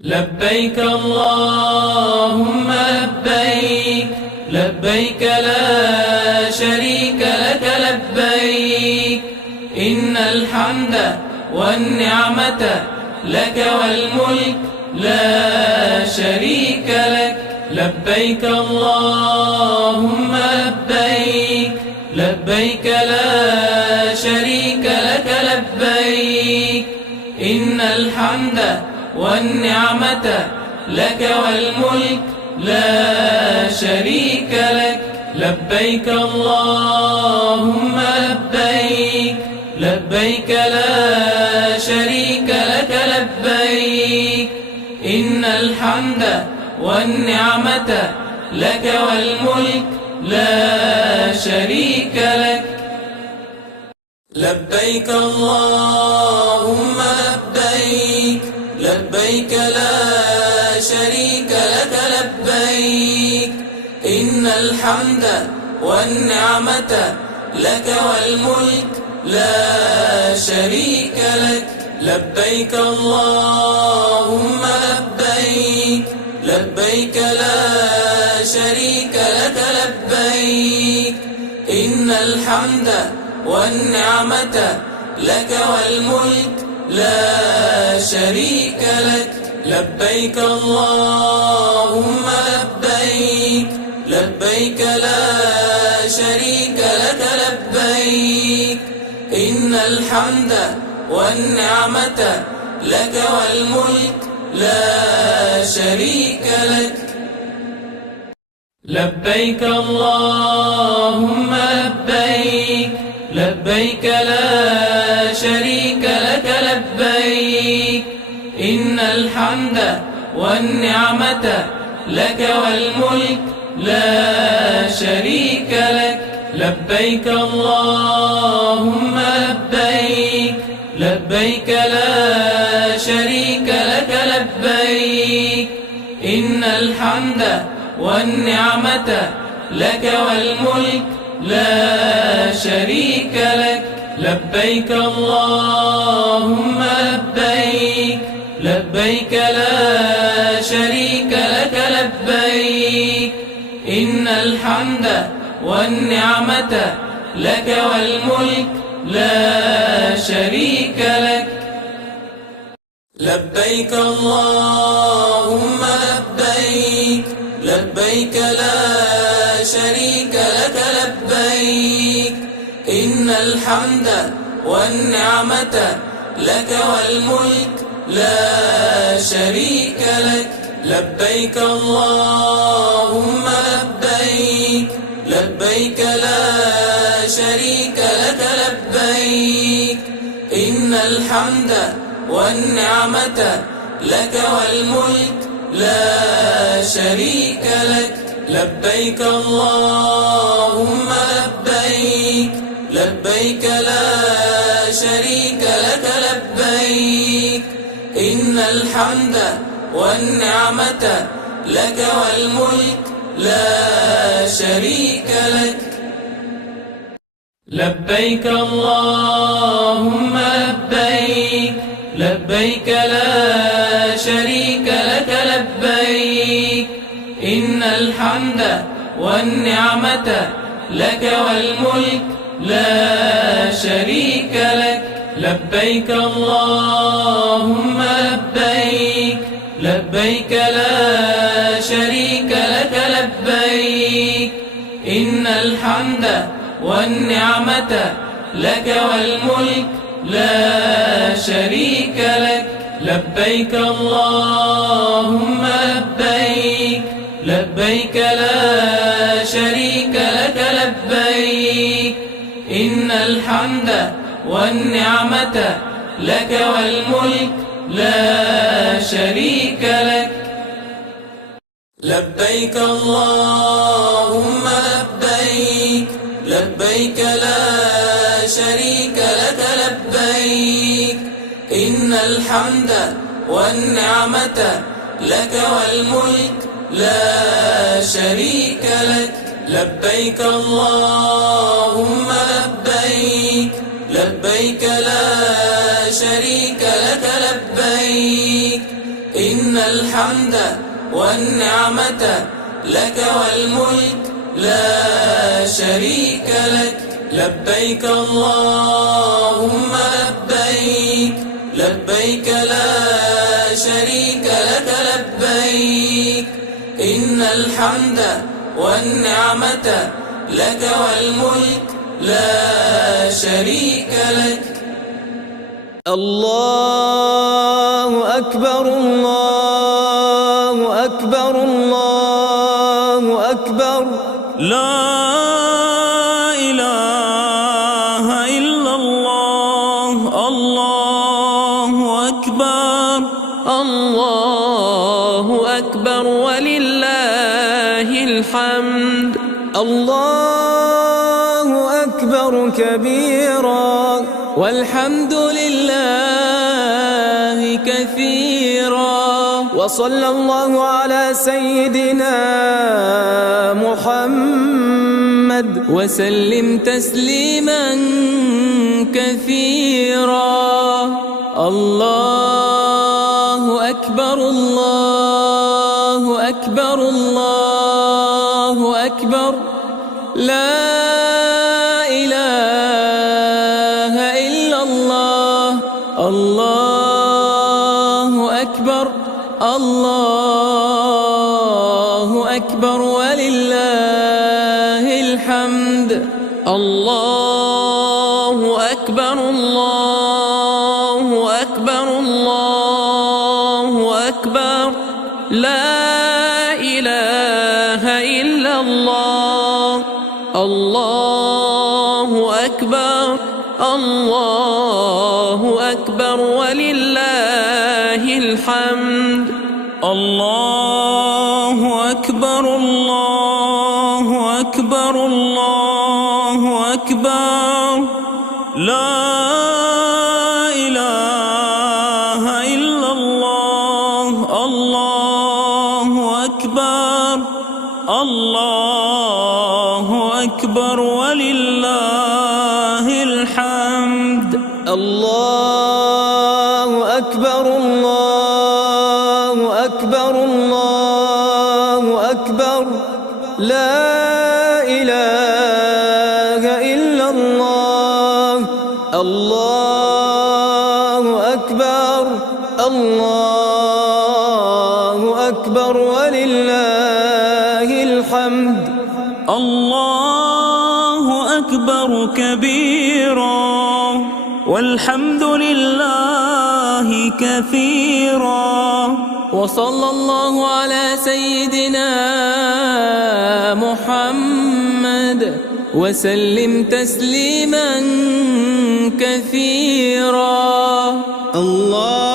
لبيك اللهم لبيك، لبيك لا شريك لك لبيك، إن الحمد والنعمة لك والملك لا شريك لك. لبيك اللهم لبيك، لبيك لا شريك لك لبيك، إن الحمد والنعمة لك والملك لا شريك لك. لبيك اللهم لبيك، لبيك لا شريك لك لبيك، إن الحمد والنعمة لك والملك لا شريك لك. لبيك اللهم لبيك، لبيك لا شريك لك لبيك، إن الحمد والنعمة لك والملك لا شريك لك. لبيك اللهم لبيك، لبيك لا شريك لك لبيك، إن الحمد والنعمة لك والملك لا شريك لك. لبيك اللهم لبيك، لبيك لا شريك لك لبيك، إن الحمد والنعمة لك والملك لا شريك لك. لبيك اللهم لبيك، لبيك لا شريك لك لبيك، إن الحمد والنعمة لك والملك لا شريك لك. لبيك اللهم لبيك، لبيك لا شريك لك لبيك، إن الحمد والنعمة لك والملك لا شريك لك. لبيك اللهم لبيك، لبيك لا شريك لك لبيك، إن الحمد والنعمة لك والملك لا شريك لك. لبيك اللهم لبيك، لبيك لا شريك لك لبيك، إن الحمد والنعمة لك والملك لا شريك لك. لبيك اللهم لبيك، لبيك لا شريك لك لبيك، إن الحمد والنعمة لك والملك لا شريك لك. لبيك اللهم لبيك، لبيك لا شريك لك لبيك، إن الحمد والنعمة لك والملك لا شريك لك. لبيك اللهم لبيك، لبيك لا شريك لك لبيك، إن الحمد والنعمة لك والملك لا شريك لك. لبيك اللهم لبيك، لبيك لا شريك لك لبيك، إن الحمد والنعمة لك والملك لا شريك لك. لبيك اللهم لبيك، لبيك لا شريك لك لبيك، إن الحمد والنعمة لك والملك لا شريك لك. لبيك اللهم لبيك، لبيك لا شريك لك لبيك، إن الحمد والنعمة لك والملك لا شريك لك. لبيك اللهم لبيك، لبيك لا شريك لك لبيك، إن الحمد والنعمة لك والملك لا شريك لك. لبيك اللهم لبيك، لبيك لا شريك لك لبيك. إن الحمد والنعمة لك والملك لا شريك لك. الله أكبر الله أكبر الله أكبر. لا إله إلا الله. الله أكبر. الله أكبر ولله الحمد. الله أكبر كبيرا والحمد لله كثيرا. وصلى الله على سيدنا محمد وسلم تسليما كثيرا. الله أكبر الله أكبر الله أكبر. لا إله إلا الله. الله أكبر الله أكبر ولله الحمد. الله أكبر الله أكبر الله أكبر. لا إله إلا الله. الله أكبر الله أكبر ولله الحمد. الله أكبر الله أكبر الله أكبر. لا إله إلا الله. الله أكبر الله أكبر ولله الحمد. الله أكبر الله أكبر الله أكبر. لا إله إلا الله. الله أكبر الله أكبر ولله الحمد. الله أكبر كبيرا والحمد لله كثيرا. وصلى الله على سيدنا محمد وسلم تسليما كثيرا. الله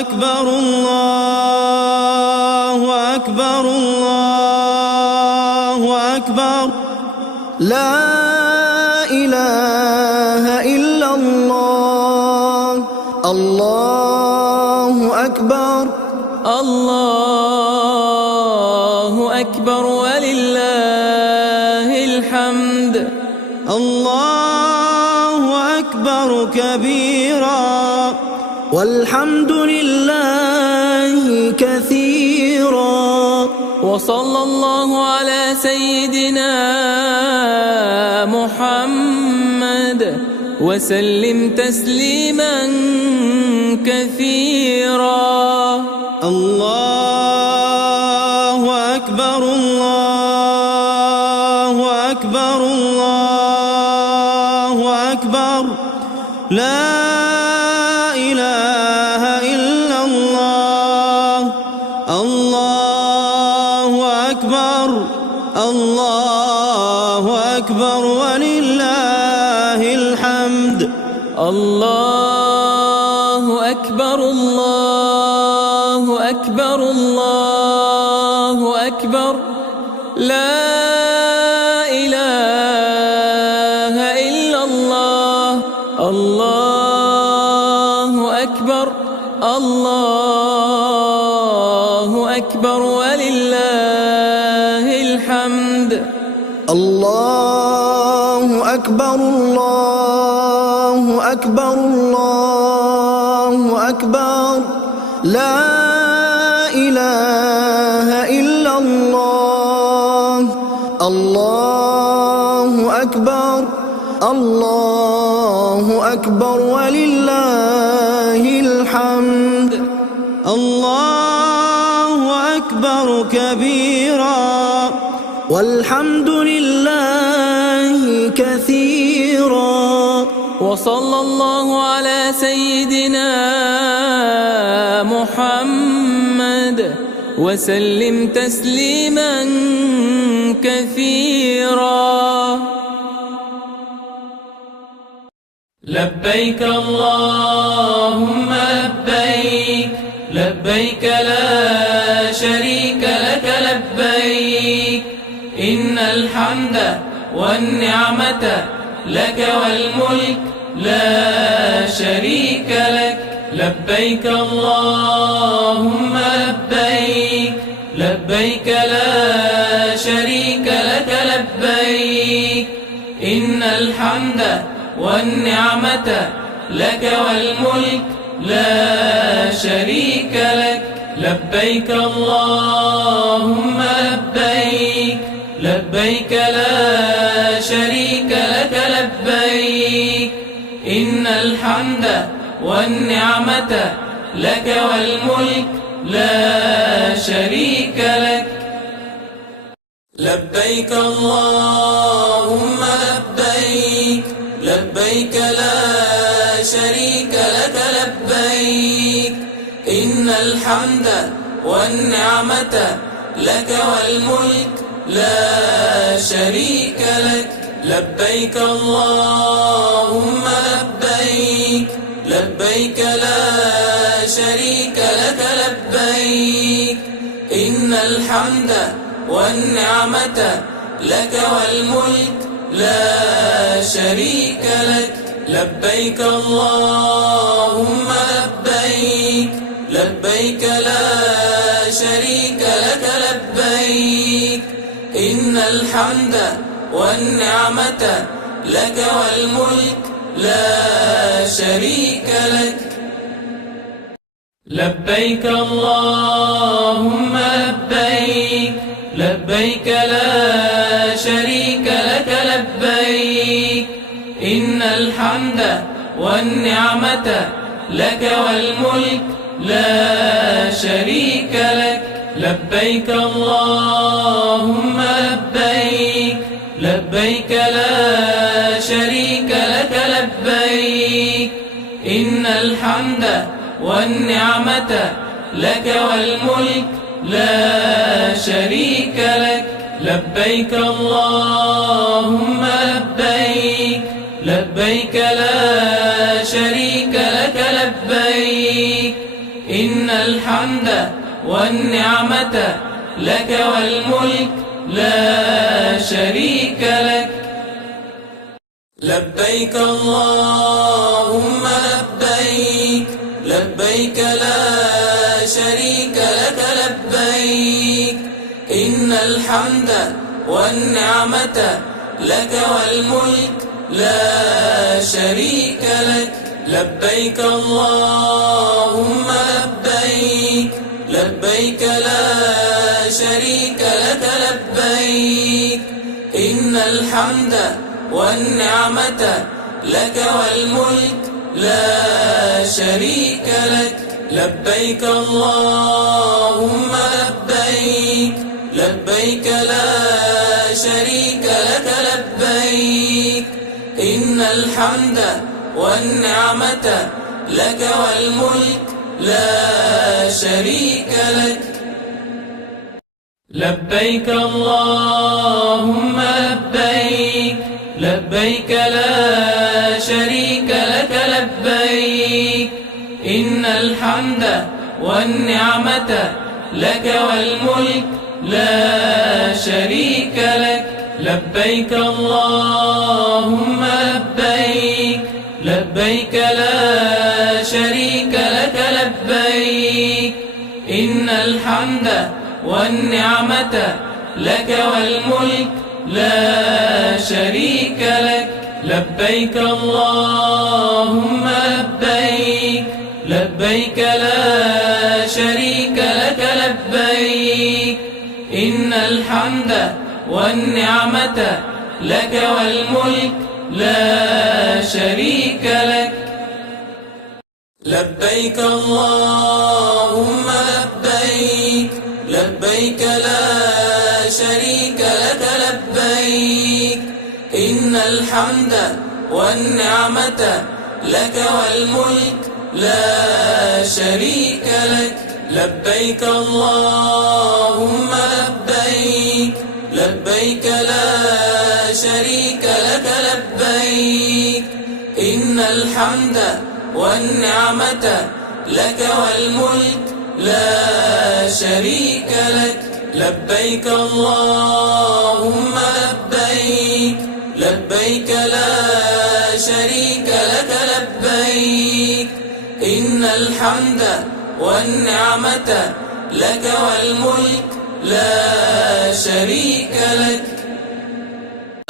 أكبر الله أكبر الله أكبر. لا إله إلا الله. الله أكبر الله أكبر ولله الحمد. الله أكبر كبيرا والحمد لله كثيرا. وصلى الله على سيدنا محمد وسلم تسليما كثيرا. الله أكبر الله أكبر الله أكبر. لا إله إلا الله. الله أكبر الله أكبر ولله الحمد. الله أكبر الله أكبر الله أكبر. لا إله إلا الله. الله أكبر الله أكبر ولله الحمد. الله أكبر الله أكبر الله أكبر. لا إله إلا الله. الله أكبر الله أكبر ولله الحمد. الله أكبر كبيرا والحمد لله كثيرا. وصلى الله على سيدنا محمد وسلم تسليما كثيرا. لبيك اللهم لبيك لبيك لا شريك لك لبيك إن الحمد والنعمة لك والملك لا شريك لك. لبيك اللهم لبيك لبيك لا شريك لك لبيك إن الحمد والنعمة لك والملك لا شريك لك. لبيك اللهم لبيك لبيك لا شريك لك لبيك إن الحمد والنعمة لك والملك لا شريك لك. لبيك اللهم لبيك لبيك لا شريك لك لبيك إن الحمد والنعمة لك والملك لا شريك لك. لبيك اللهم لبيك لبيك لا شريك لك لبيك إن الحمد والنعمة لك والملك لا شريك لك. لبيك اللهم لبيك لبيك لا شريك لك لبيك إن الحمد والنعمة لك والملك لا شريك لك. لبيك اللهم لبيك لبيك لا شريك لك لبيك إن الحمد والنعمة لك والملك لا شريك لك. لبيك اللهم لبيك لبيك لا شريك لك لبيك إن الحمد والنعمة لك والملك لا شريك لك. لبيك اللهم لبيك لبيك لا شريك لك لبيك إن الحمد والنعمة لك والملك لا شريك لك. لبيك اللهم لبيك لبيك لا شريك لك لبيك إن الحمد والنعمة لك والملك لا شريك لك. لبيك اللهم لبيك لبيك لا شريك لك لبيك إن الحمد والنعمة لك والملك لا شريك لك. لبيك اللهم لبيك لبيك لا شريك لك لبيك إن الحمد والنعمة لك والملك لا شريك لك. لبيك اللهم لبيك لبيك لا شريك لك لبيك إن الحمد والنعمة لك والملك لا شريك لك. لبيك اللهم لبيك لبيك لا شريك لك لبيك إن الحمد والنعمة لك والملك لا شريك لك. لبيك اللهم لبيك لبيك لا الحمد والنعمة لك والملك لا شريك لك. لبيك اللهم لبيك، لبيك لا شريك لك لبيك، إن الحمد والنعمة لك والملك لا شريك لك. لبيك اللهم لبيك، لبيك لا شريك لك لبيك، إن الحمد والنعمة لك والملك لا شريك لك. لبيك اللهم لبيك، لبيك لا شريك لك لبيك، إن الحمد والنعمة لك والملك لا شريك لك.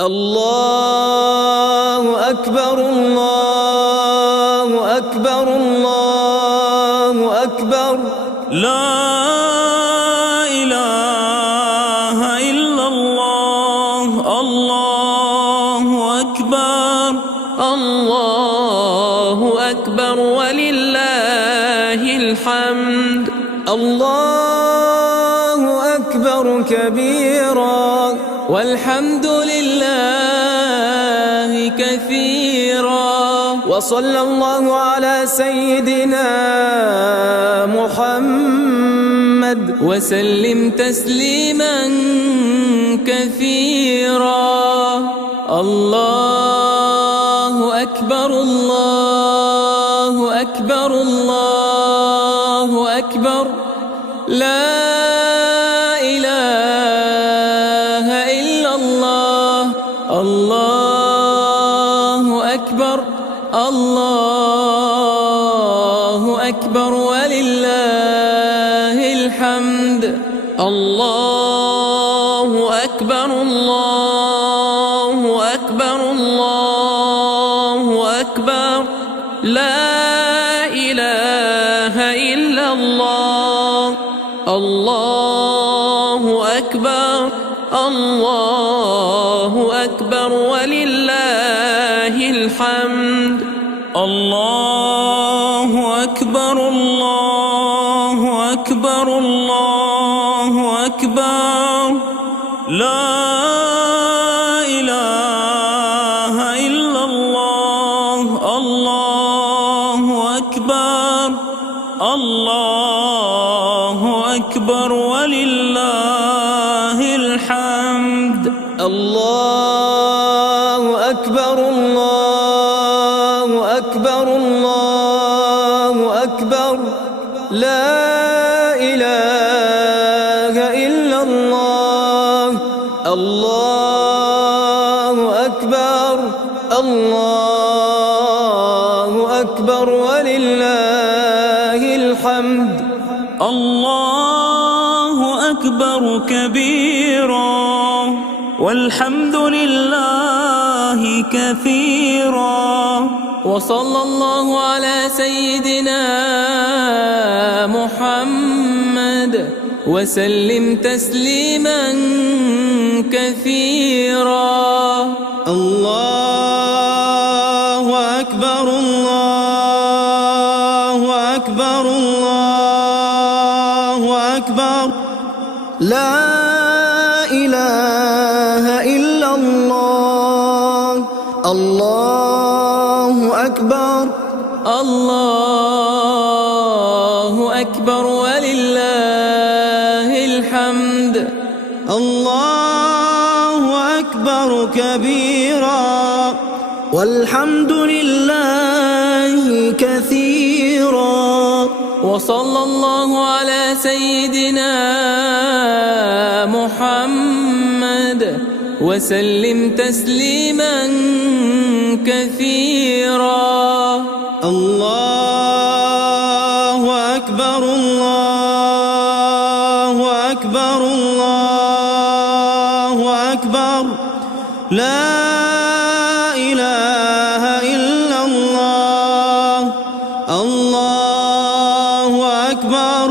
الله أكبر الله أكبر الله أكبر، لا إله إلا الله. الله أكبر الله أكبر ولله الحمد. الله أكبر كبيرا والحمد لله كثيرا، وصلى الله على سيدنا محمد وسلم تسليما كثيرا. الله أكبر الله أكبر الله أكبر، لا إله إلا الله. الله أكبر الله أكبر ولله الحمد. الله أكبر الله أكبر الله أكبر، لا إله إلا الله. الله أكبر الله أكبر ولله الحمد. الله أكبر الله أكبر الله أكبر، لا إله إلا الله. الله أكبر الله أكبر ولله الحمد. الله أكبر الله أكبر الله أكبر، لا إله إلا الله. الله أكبر الله أكبر ولله الحمد. الله أكبر كبيرا والحمد لله كثيرا، وصلى الله على سيدنا محمد وسلم تسليما كثيرا. الله أكبر الله أكبر الله أكبر، لا إله إلا الله. الله أكبر الله أكبر ولله الحمد. الله أكبر كبيرا والحمد لله كثيرا، وصلى الله على سيدنا محمد وسلم تسليما كثيرا. الله أكبر الله أكبر الله أكبر، لا إله إلا الله. الله أكبر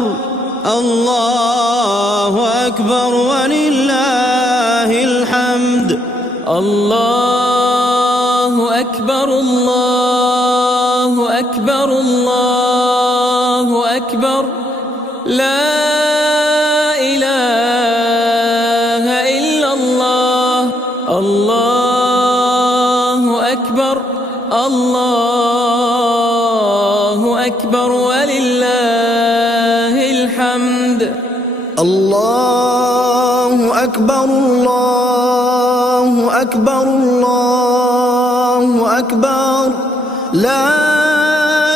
الله أكبر ولله الحمد. الله أكبر الله أكبر الله أكبر لا إله إلا الله. الله أكبر الله أكبر ولله الحمد. الله أكبر الله أكبر الله أكبر لا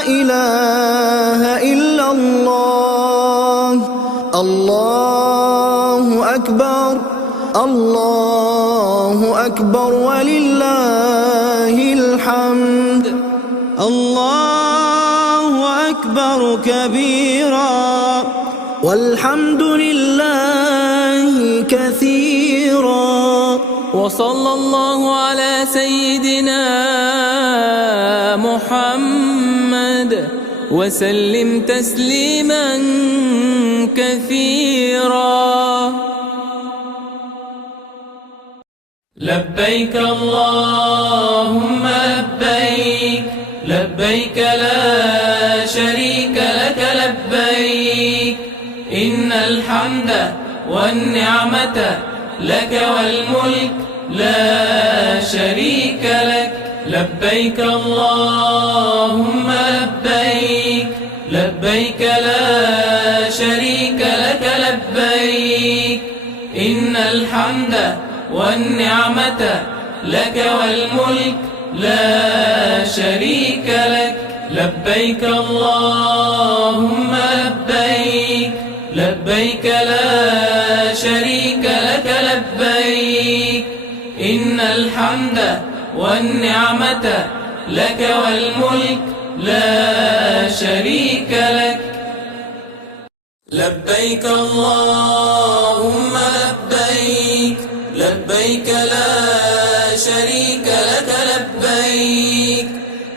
إله إلا الله. الله أكبر الله أكبر ولله الحمد. الله أكبر كبيرا والحمد لله كثيرا وصلى الله على سيدنا محمد وسلم تسليما كثيرا. لبيك اللهم لبيك لبيك لا شريك لك لبيك إن الحمد والنعمة لك والملك لا شريك لك. لبيك اللهم لبيك لبيك لا شريك لك لبيك إن الحمد والنعمة لك والملك لا شريك لك. لبيك اللهم لبيك لبيك لا شريك لك لبيك إن الحمد والنعمة لك والملك لا شريك لك. لبيك اللهم لبيك لبيك لا شريك لك لبيك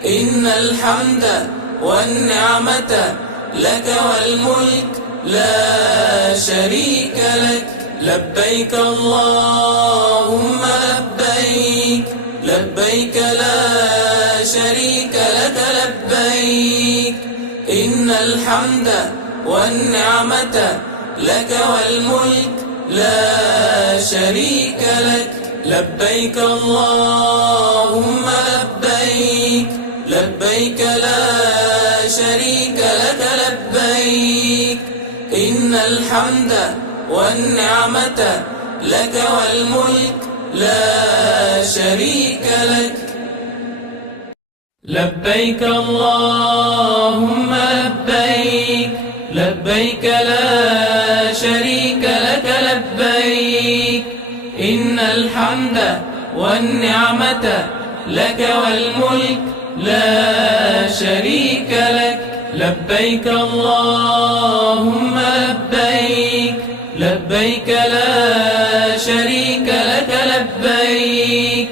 إن الحمد والنعمة لك والملك لا شريك لك. لبيك اللهم لبيك لبيك لا شريك لك لبيك إن الحمد والنعمة لك والملك لا شريك لك. لبيك اللهم لبيك لبيك لا شريك لك لبيك إن الحمد والنعمة لك والملك لا شريك لك. لبيك اللهم لبيك لبيك لا شريك لك لبيك إن الحمد والنعمة لك والملك لا شريك لك. لبيك اللهم لبيك لبيك لا شريك لك لبيك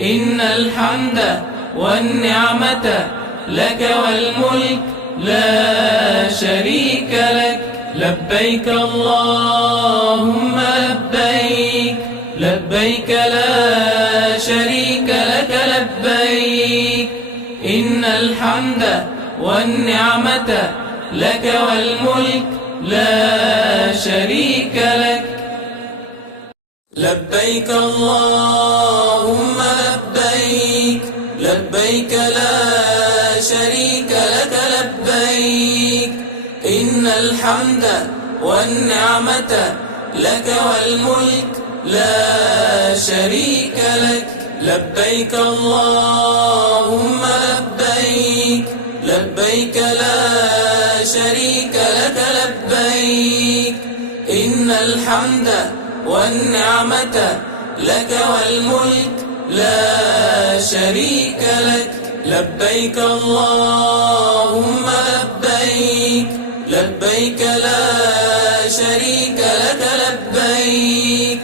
إن الحمد والنعمة لك والملك لا شريك لك. لبيك اللهم لبيك لبيك لا شريك لك لبيك إن الحمد والنعمة لك والملك لا شريك لك. لبيك اللهم لبيك لبيك لا شريك لك لبيك إن الحمد والنعمة لك والملك لا شريك لك. لبيك اللهم لبيك لبيك لا شريك لك لبيك إن الحمد والنعمة لك والملك لا شريك لك. لبيك اللهم لبيك لبيك لا شريك لك لبيك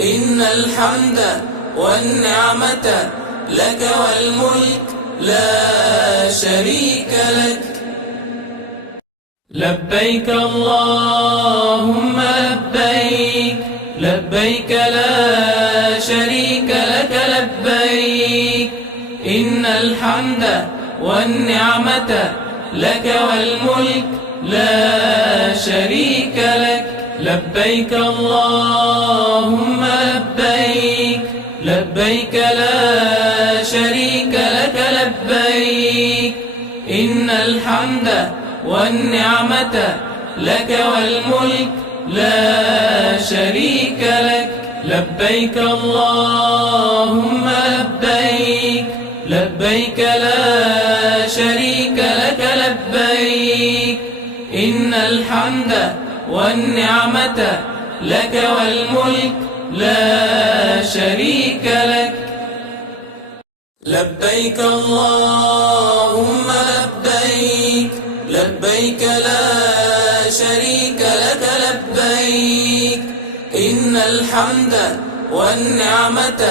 إن الحمد والنعمة لك والملك لا شريك لك. لبيك اللهم لبيك، لبيك لا شريك لك لبيك، إن الحمد والنعمة لك والملك لا شريك لك. لبيك اللهم لبيك، لبيك لا شريك لك لبيك، إن الحمد والنعمة لك والملك لا شريك لك. لبيك اللهم لبيك، لبيك لا شريك لك لبيك، إن الحمد والنعمة لك والملك لا شريك لك. لبيك اللهم لبيك، لبيك لا شريك لك لبيك، إن الحمد والنعمة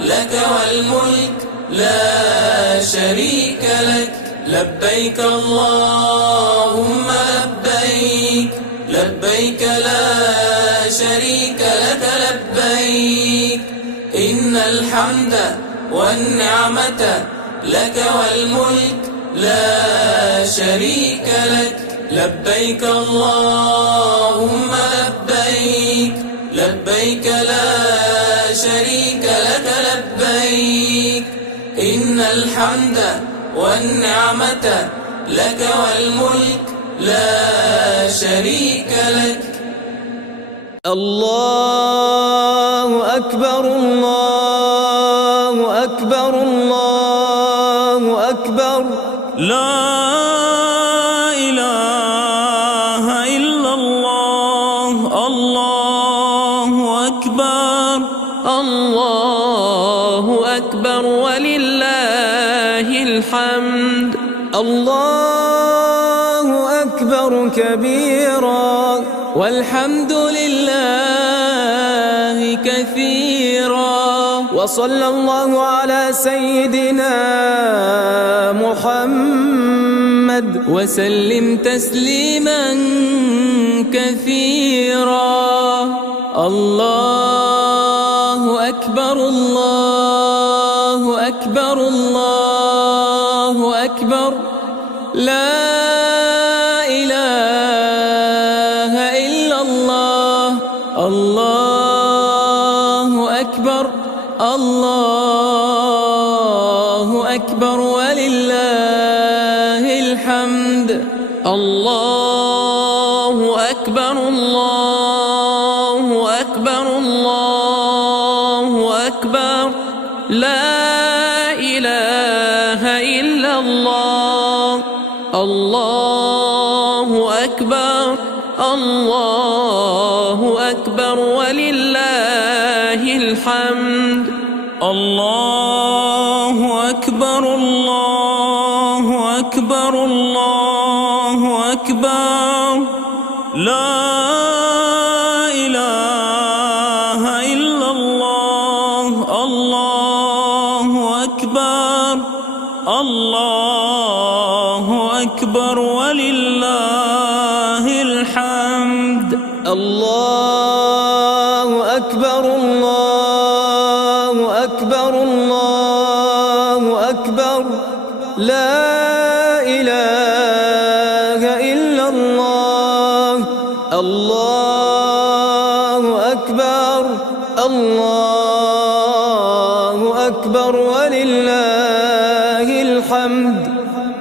لك والملك لا شريك لك. لبيك اللهم لبيك، لبيك لا شريك لك لبيك، إن الحمد والنعمة لك والملك لا شريك لك. لبيك اللهم لبيك، لبيك لا شريك لك لبيك، إن الحمد والنعمة لك والملك لا شريك لك. الله أكبر الله أكبر الله أكبر، لا إله إلا الله. الله أكبر. الله أكبر ولله الحمد. الله أكبر كبيرا والحمد لله كثيرا، وصلى الله على سيدنا محمد وسلم تسليما كثيرا. الله أكبر الله أكبر الله أكبر، لا إله إلا الله. الله أكبر الله أكبر ولله الحمد. الله أكبر الله أكبر الله أكبر، لا إله إلا الله. الله أكبر الله أكبر ولله الحمد. الله أكبر الله أكبر الله أكبر، لا إله إلا الله. الله أكبر الله أكبر ولله الحمد. الله أكبر الله أكبر الله أكبر، لا إله إلا الله. الله أكبر الله أكبر ولله الحمد.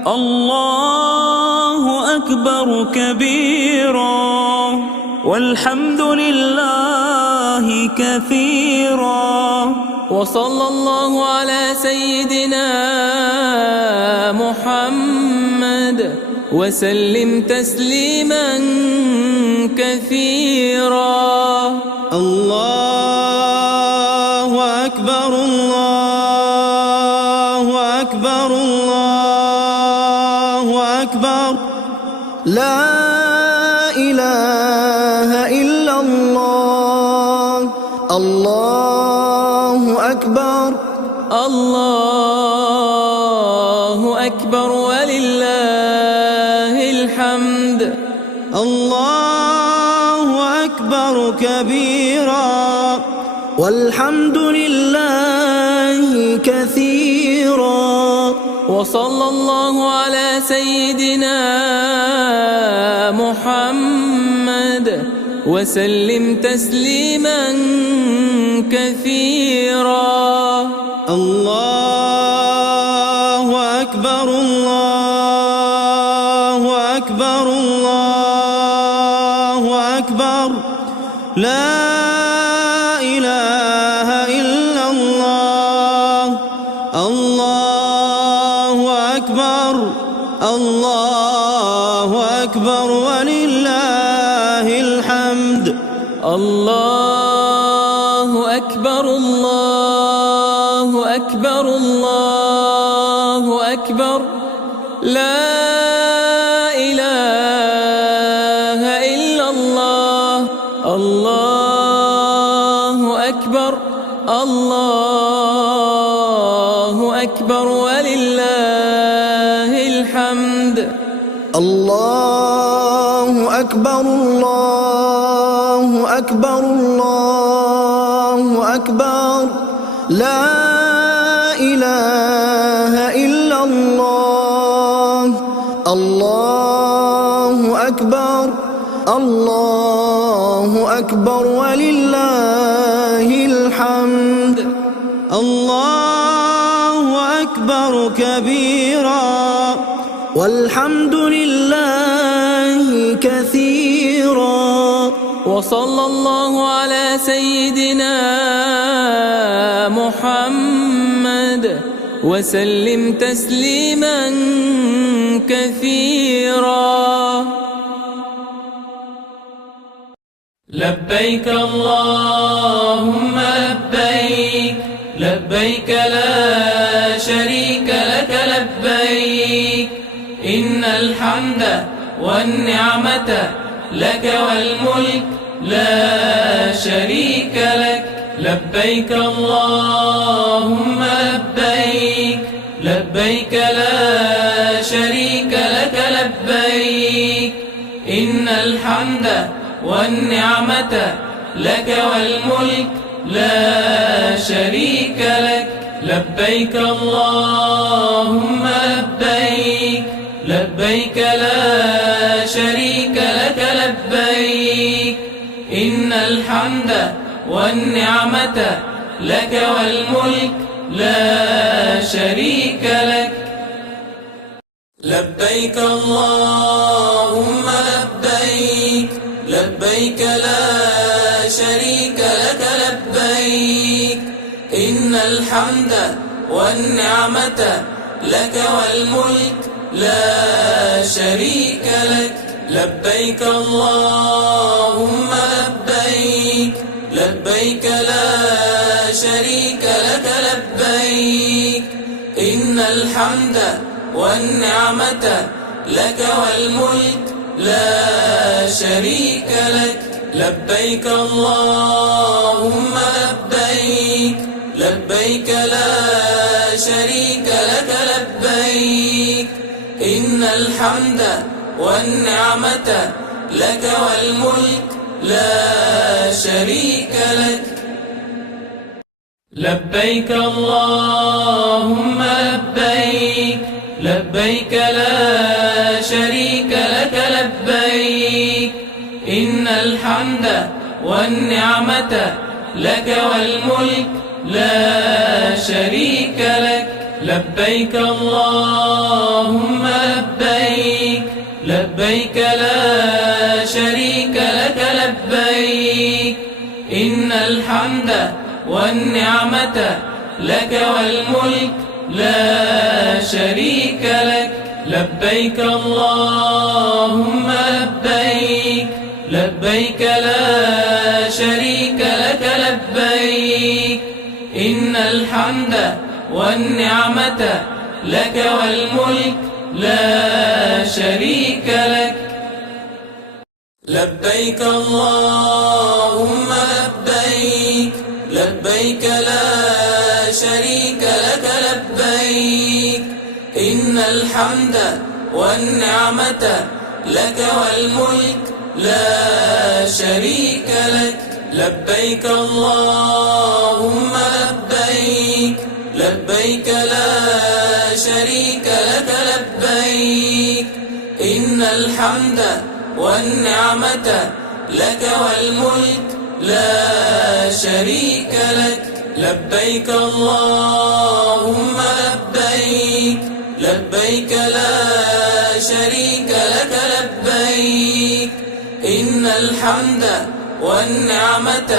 الله أكبر كبيرا، والحمد لله كثيرا، وصلى الله على سيدنا محمد وسلم تسليما كثيرا. الله أكبر الله أكبر الله أكبر، لا إله إلا الله. الله أكبر الله أكبر ولله الحمد. أكبر كبيرا والحمد لله كثيرا وصلى الله على سيدنا محمد وسلم تسليما كثيرا. الله أكبر الله أكبر الله أكبر لا إله إلا الله. الله أكبر الله أكبر ولله الحمد. الله أكبر الله أكبر الله أكبر لا إله إلا الله. الله أكبر الله أكبر ولله الحمد. الله أكبر الله أكبر الله أكبر لا إله إلا الله. الله أكبر الله أكبر ولله الحمد. الله أكبر كبيرا والحمد لله كثيرا وصلى الله على سيدنا محمد وسلم تسليما كثيرا. لبيك اللهم لبيك لبيك لا شريك لك لبيك إن الحمد والنعمة لك والملك لا شريك لك. لبيك اللهم لبيك لبيك لا شريك لك لبيك إن الحمد والنعمة لك والملك لا شريك لك. لبيك اللهم لبيك لبيك لا شريك لك لبيك إن الحمد والنعمة لك والملك لا شريك لك. لبيك اللهم لبيك لبيك لا شريك لك لبيك إن الحمد والنعمة لك والملك لا شريك لك. لبيك اللهم لبيك لبيك لا شريك لك لبيك إن الحمد والنعمة لك والملك لا شريك لك. لبيك اللهم لبيك لبيك لا شريك لك لبيك إن الحمد والنعمة لك والملك لا شريك لك. لبيك اللهم لبيك لبيك لا شريك لك لبيك إن الحمد والنعمة لك والملك لا شريك لك. لبيك اللهم لبيك لبيك لا شريك لك لبيك إن الحمد والنعمة لك والملك لا شريك لك. لبيك اللهم لبيك لبيك لا شريك لك لبيك إن الحمد والنعمة لك والملك لا شريك لك. لبيك اللهم لبيك لبيك لا شريك لك لبيك إن الحمد والنعمة لك والملك لا شريك شريك لك. لبيك اللهم لبيك، لبيك لا شريك لك لبيك. إن الحمد والنعمة لك والملك لا شريك لك. لبيك اللهم لبيك، لبيك لا شريك لك لبيك. إن الحمد والنعمة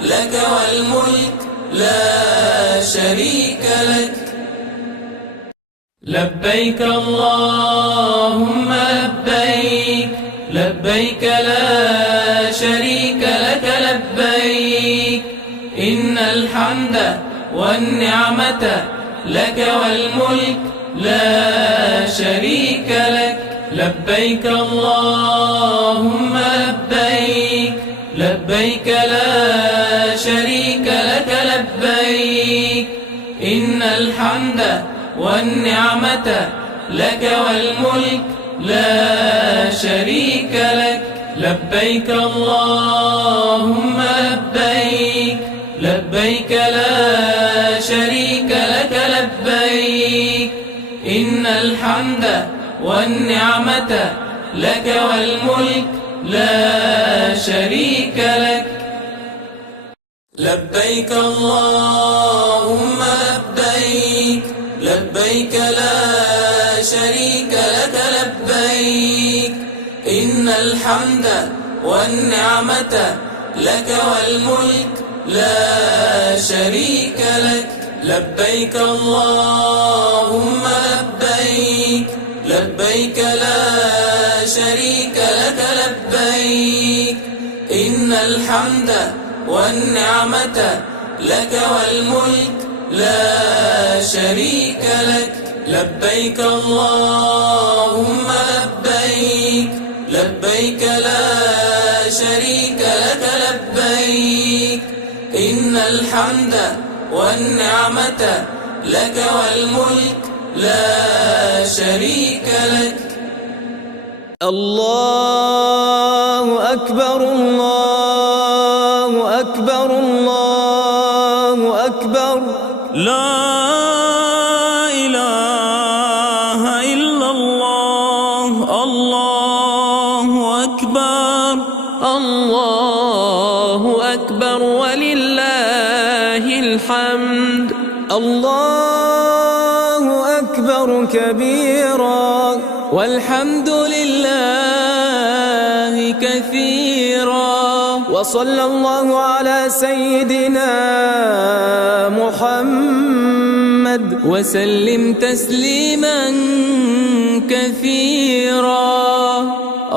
لك والملك لا شريك لك. لبيك اللهم لبيك، لبيك لا شريك لك لبيك. إن الحمد والنعمة لك والملك لا شريك لك. لبيك اللهم لبيك، لبيك لا شريك لك لبيك. إن الحمد والنعمة لك والملك لا شريك لك. لبيك اللهم لبيك، لبيك لا شريك لك لبيك. إن الحمد والنعمة لك والملك لا شريك لك. لبيك اللهم لبيك، لبيك لا شريك لك لبيك. إن الحمد والنعمة لك والملك لا شريك لك. لبيك اللهم لبيك، لبيك لا شريك لك لبيك. إن الحمد والنعمة لك والملك لا شريك لك. لبيك اللهم لبيك، لبيك لا شريك لك لبيك. إن الحمد والنعمة لك والملك لا شريك لك. الله أكبر، الله أكبر، الله أكبر. لا إله إلا الله. الله أكبر، الله أكبر ولله الحمد. الله أكبر كبيرا، والحمد لله كثيرا. وصلى الله على سيدنا محمد وسلم تسليما كثيرا.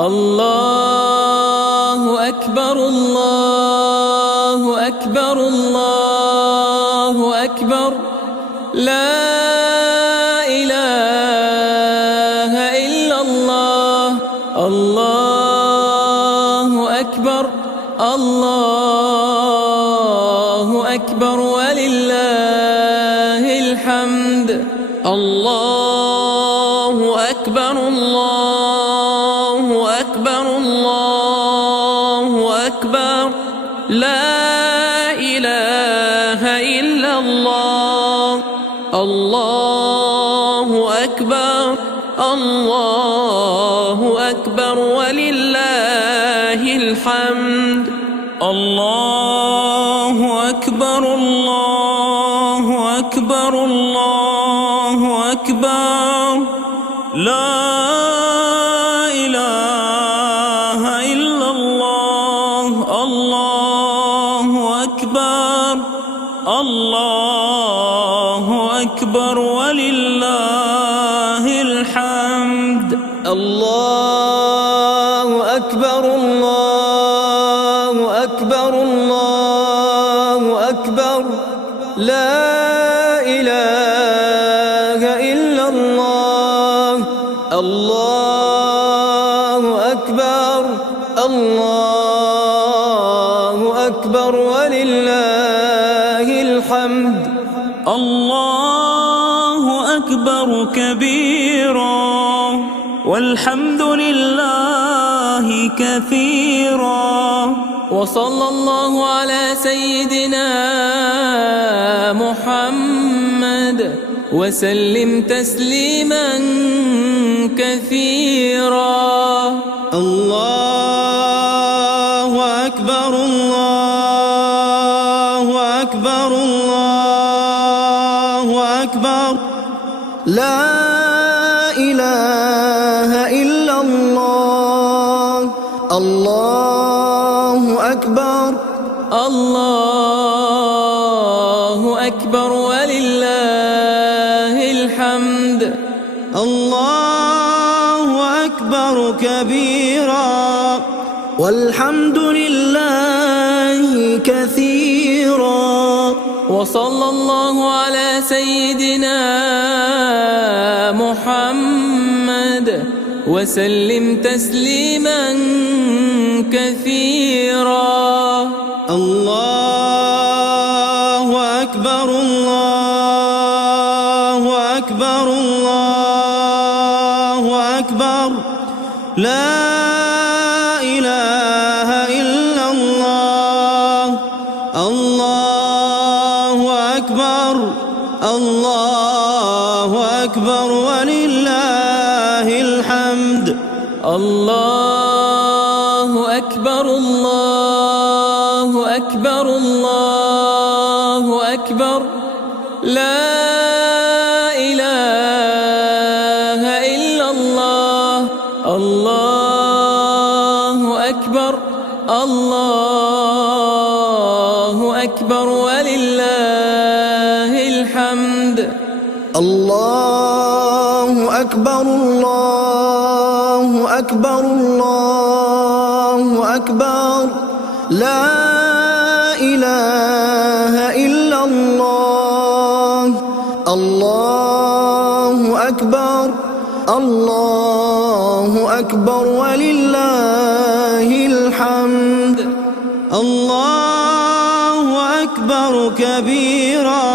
الله أكبر، الله أكبر، الله أكبر. لا إله إلا الله. الله أكبر، الله أكبر ولله الحمد. الله أكبر، الله أكبر، الله أكبر. لا إله إلا الله. الله أكبر، الله أكبر ولله الحمد. الله أكبر، الله أكبر، الله أكبر. لا إله إلا الله. الله أكبر، الله أكبر ولله الحمد. الله أكبر، الله أكبر، الله أكبر. لا إله إلا الله. الله أكبر، الله أكبر ولله الحمد. الله أكبر كبيرا، والحمد لله كثيرا. وصلى الله على سيدنا محمد وسلم تسليما كثيرا. الله أكبر الله أكبر الله أكبر لا إله إلا الله. الله أكبر الله أكبر ولله الحمد. الله أكبر كبيرا والحمد لله كثيرا. وصلى الله على سيدنا محمد وسلم تسليما كثيرا. الله أكبر الله أكبر الله أكبر لا إله إلا الله. الله أكبر الله أكبر ولله الحمد. الله أكبر الله أكبر الله أكبر لا إله إلا الله. الله أكبر الله أكبر ولله الحمد. الله أكبر الله أكبر الله أكبر لا إله إلا الله. الله أكبر الله أكبر ولله الحمد. الله أكبر كبيرا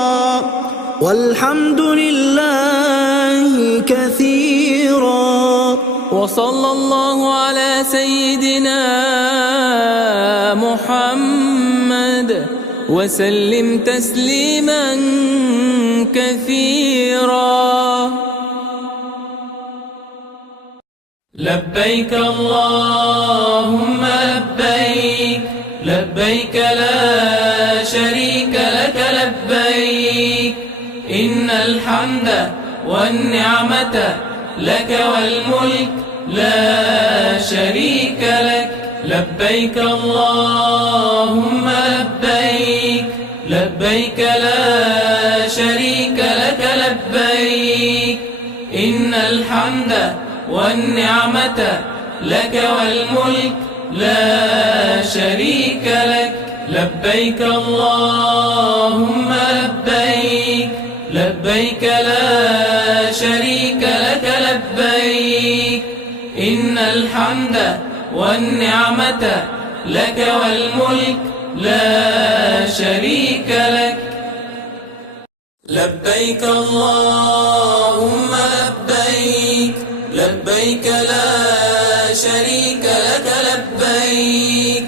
والحمد لله كثيرا. وصلى الله على سيدنا محمد وسلم تسليما كثيرا. لبيك اللهم لبيك لبيك لا شريك لك لبيك إن الحمد والنعمة لك والملك لا شريك لك. لبيك اللهم لبيك لبيك لا شريك لك لبيك إن الحمد والنعمة لك والملك لا شريك لك. لبيك اللهم لبيك لبيك لا شريك لك لبيك إن الحمد والنعمة لك والملك لا شريك لك. لبيك اللهم لبيك لبيك لا شريك لك لبيك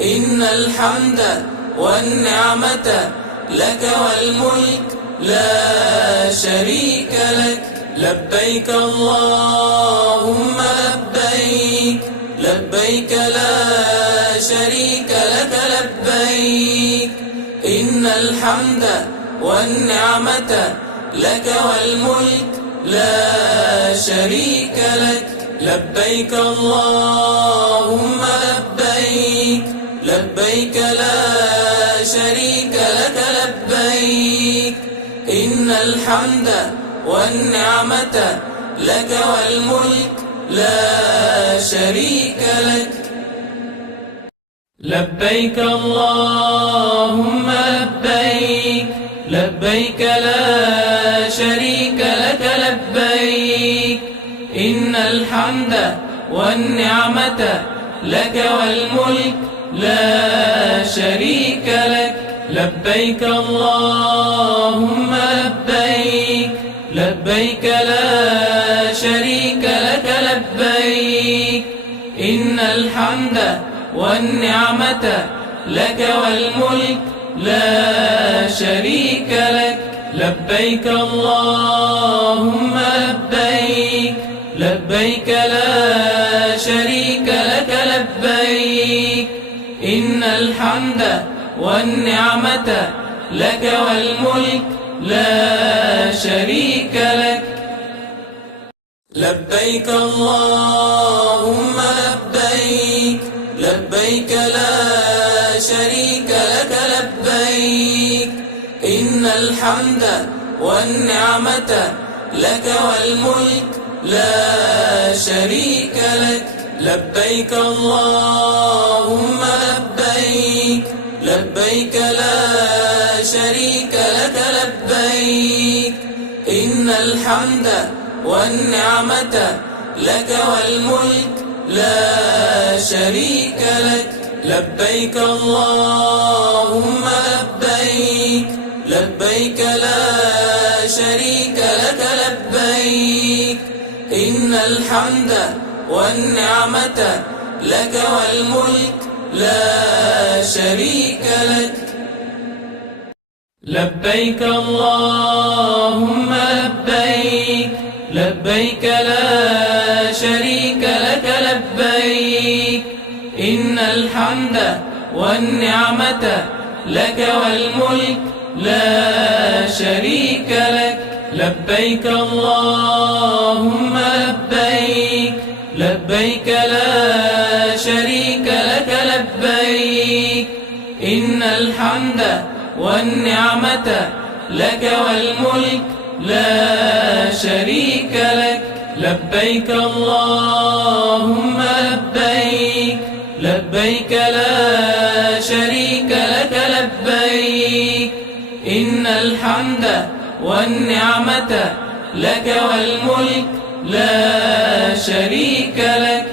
إن الحمد والنعمة لك والملك لا شريك لك. لبيك اللهم لبيك لبيك لا شريك لك لبيك إن الحمد والنعمة لك والملك لا شريك لك. لبيك اللهم لبيك لبيك لا شريك لك لبيك إن الحمد والنعمة لك والملك لا شريك لك. لبيك اللهم لبيك لبيك لا شريك لك لبيك إن الحمد والنعمة لك والملك لا شريك لك. لبيك اللهم لبيك لبيك لا شريك لك لبيك إن الحمد والنعمة لك والملك لا شريك لك. لبيك اللهم لبيك، لبيك لا شريك لك لبيك، إن الحمد والنعمة لك والملك لا شريك لك. لبيك اللهم لبيك، لبيك لا شريك لك لبيك، إن الحمد والنعمة لك والملك لا شريك لك. لبيك اللهم لبيك، لبيك لا شريك لك لبيك، إن الحمد والنعمة لك والملك لا شريك لك. لبيك اللهم لبيك، لبيك لا شريك لك لبيك، إن الحمد والنعمة لك والملك لا شريك لك. لبيك اللهم لبيك، لبيك لا شريك لك لبيك، إن الحمد والنعمة لك والملك لا شريك لك. لبيك اللهم لبيك، لبيك لا شريك لك لبيك، إن الحمد والنعمة لك والملك لا شريك لك. لبيك اللهم لبيك، لبيك لا شريك لك لبيك، إن الحمد والنعمة لك والملك لا شريك لك.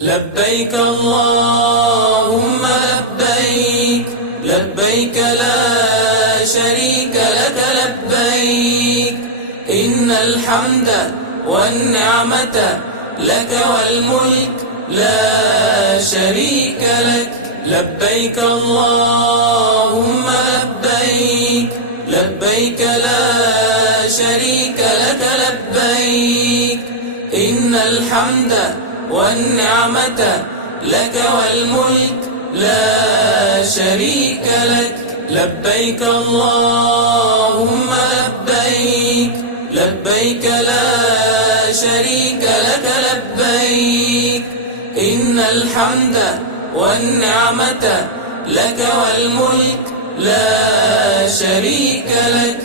لبيك اللهم لبيك، لبيك لا شريك لك لبيك، إن الحمد والنعمة لك والملك لا شريك لك. لبيك اللهم لبيك، لبيك لا شريك لك لبيك، إن الحمد والنعمة لك والملك لا شريك لك. لبيك اللهم لبيك، لبيك لا شريك لك لبيك، إن الحمد والنعمة لك والملك لا شريك لك.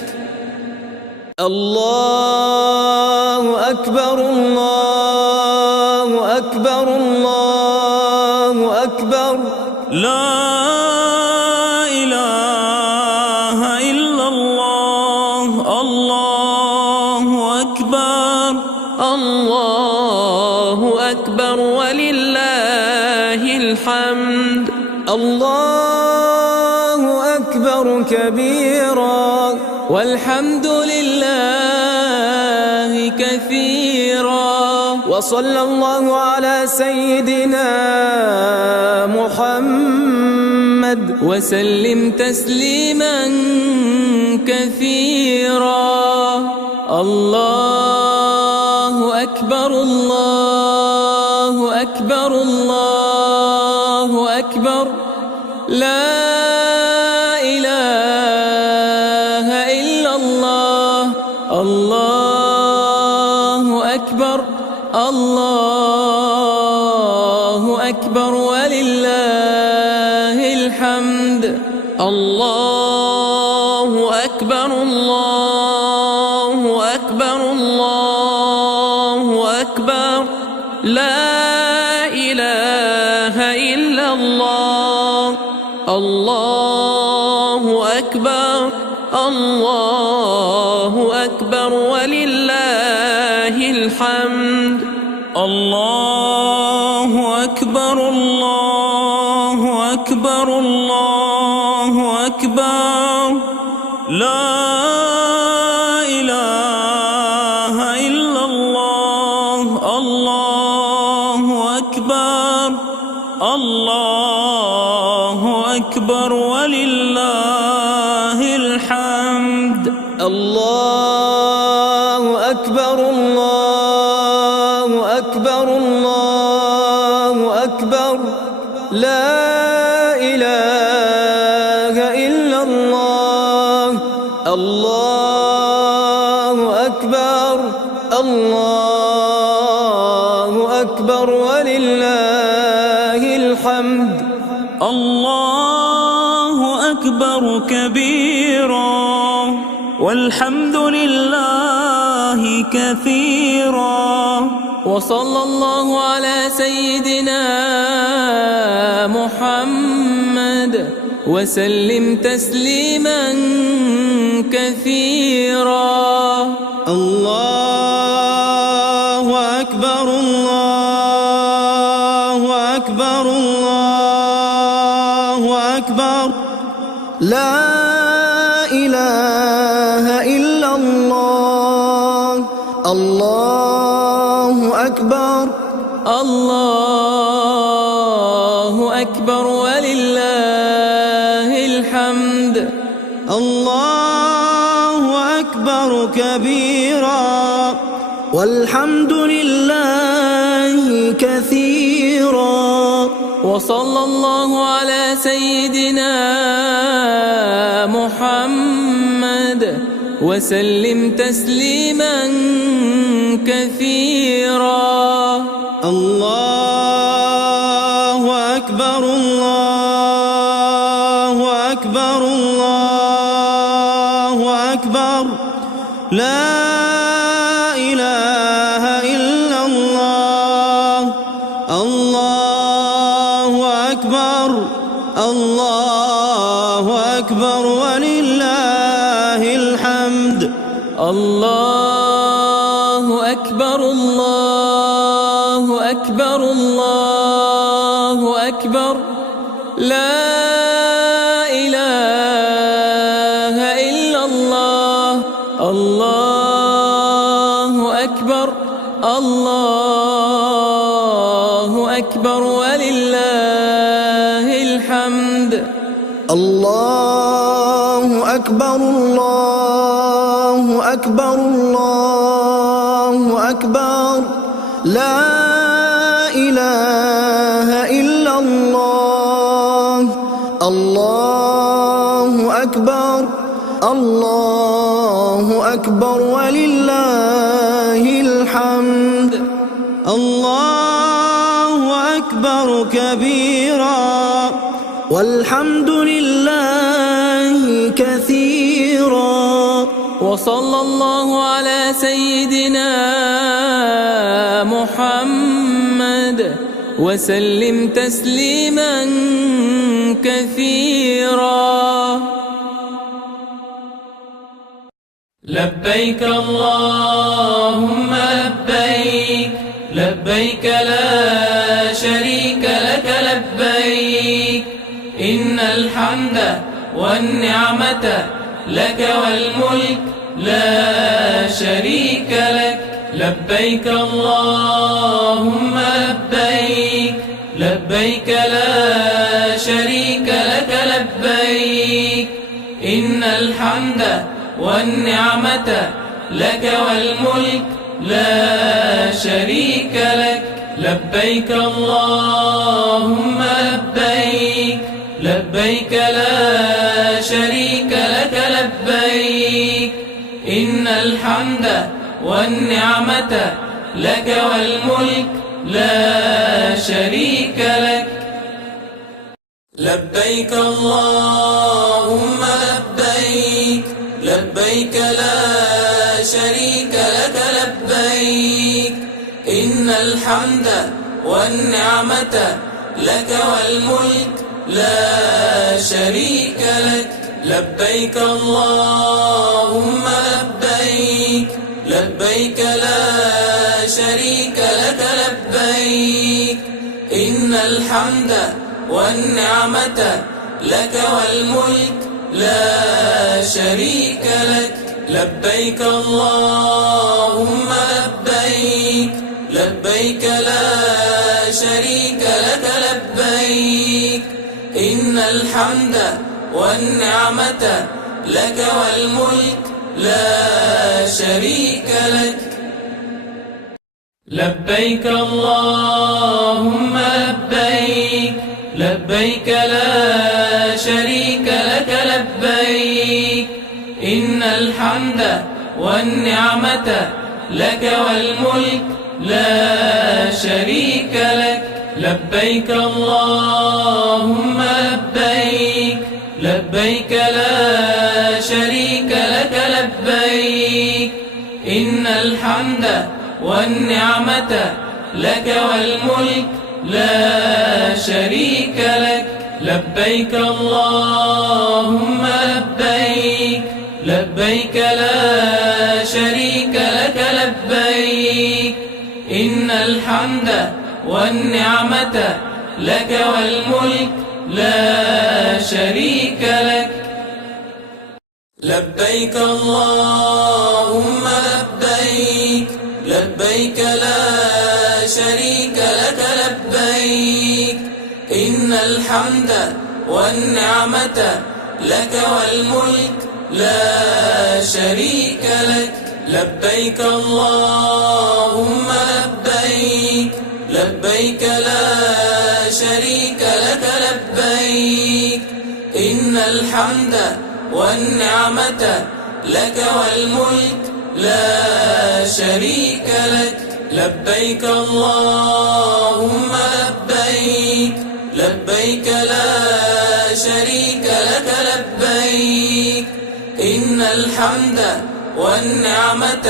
الله أكبر، الله أكبر، الله أكبر. لا إله إلا الله. الله أكبر، الله أكبر ولله الحمد. الله أكبر كبيرا والحمد لله كثيرا، وصلى الله على سيدنا محمد وسلم تسليما كثيرا. الله أكبر، الله أكبر، الله أكبر. لا إله إلا الله. الله أكبر، الله أكبر ولله الحمد. الله أكبر، الله أكبر، الله أكبر. لا إله إلا الله. الله أكبر، الله أكبر ولله الحمد. الله أكبر، الله أكبر، الله أكبر. لا إله إلا الله. الله أكبر، الله أكبر ولله الحمد. الله أكبر الله أكبر الله أكبر لا إله إلا الله. الله أكبر الله أكبر ولله الحمد. الله أكبر كبيرا والحمد لله كثيرا. وصلى الله على سيدنا محمد وسلم تسليما كثيرا. الله أكبر الله أكبر الله أكبر لا إله إلا الله. الله أكبر الله أكبر ولله الحمد. الله أكبر كبيرا والحمد لله كثيرا. وصلى الله على سيدنا محمد وسلم تسليما كثيرا. الله أكبر الله أكبر الله أكبر لا إله إلا الله. الله أكبر الله أكبر ولله الحمد. الله أكبر الله أكبر الله أكبر لا إله إلا الله. الله أكبر الله أكبر ولله الحمد. الله أكبر الله أكبر الله أكبر لا إله إلا الله. الله أكبر الله أكبر ولله الحمد. الله أكبر كبيرا والحمد لله كثيرا. وصلى الله على سيدنا محمد وسلم تسليما كثيرا. لبيك اللهم لبيك لبيك لا شريك لك لبيك إن الحمد والنعمة لك والملك لا شريك لك. لبيك اللهم لبيك لبيك لا شريك لك لبيك إن الحمد والنعمة لك والملك لا شريك لك. لبيك اللهم لبيك لبيك لا شريك لك لبيك إن الحمد والنعمة لك والملك لا شريك لك. لبيك اللهم لبيك لبيك لا شريك لك لبيك إن الحمد والنعمة لك والملك لا شريك لك. لبيك اللهم لبيك لبيك لا شريك لك لبيك إن الحمد والنعمة لك والملك لا شريك لك. لبيك اللهم لبيك لبيك لا شريك لك لبيك إن الحمد والنعمة لك والملك لا شريك لك. لبيك اللهم لبيك لبيك لا شريك لك لبيك إن الحمد والنعمة لك والملك لا شريك لك. لبيك اللهم لبيك لبيك لا شريك لك لبيك إن الحمد والنعمة لك والملك لا شريك لك. لبيك اللهم لبيك لبيك لا شريك لك لبيك إن الحمد والنعمة لك والملك لا شريك لك. لبيك اللهم لبيك لبيك لا شريك لك لبيك إن الحمد والنعمة لك والملك لا شريك لك. لبيك اللهم لبيك لبيك لا شريك لك لبيك إن الحمد والنعمة لك والملك لا شريك لك. لبيك اللهم لبيك لبيك لا شريك لك لبيك إن الحمد والنعمة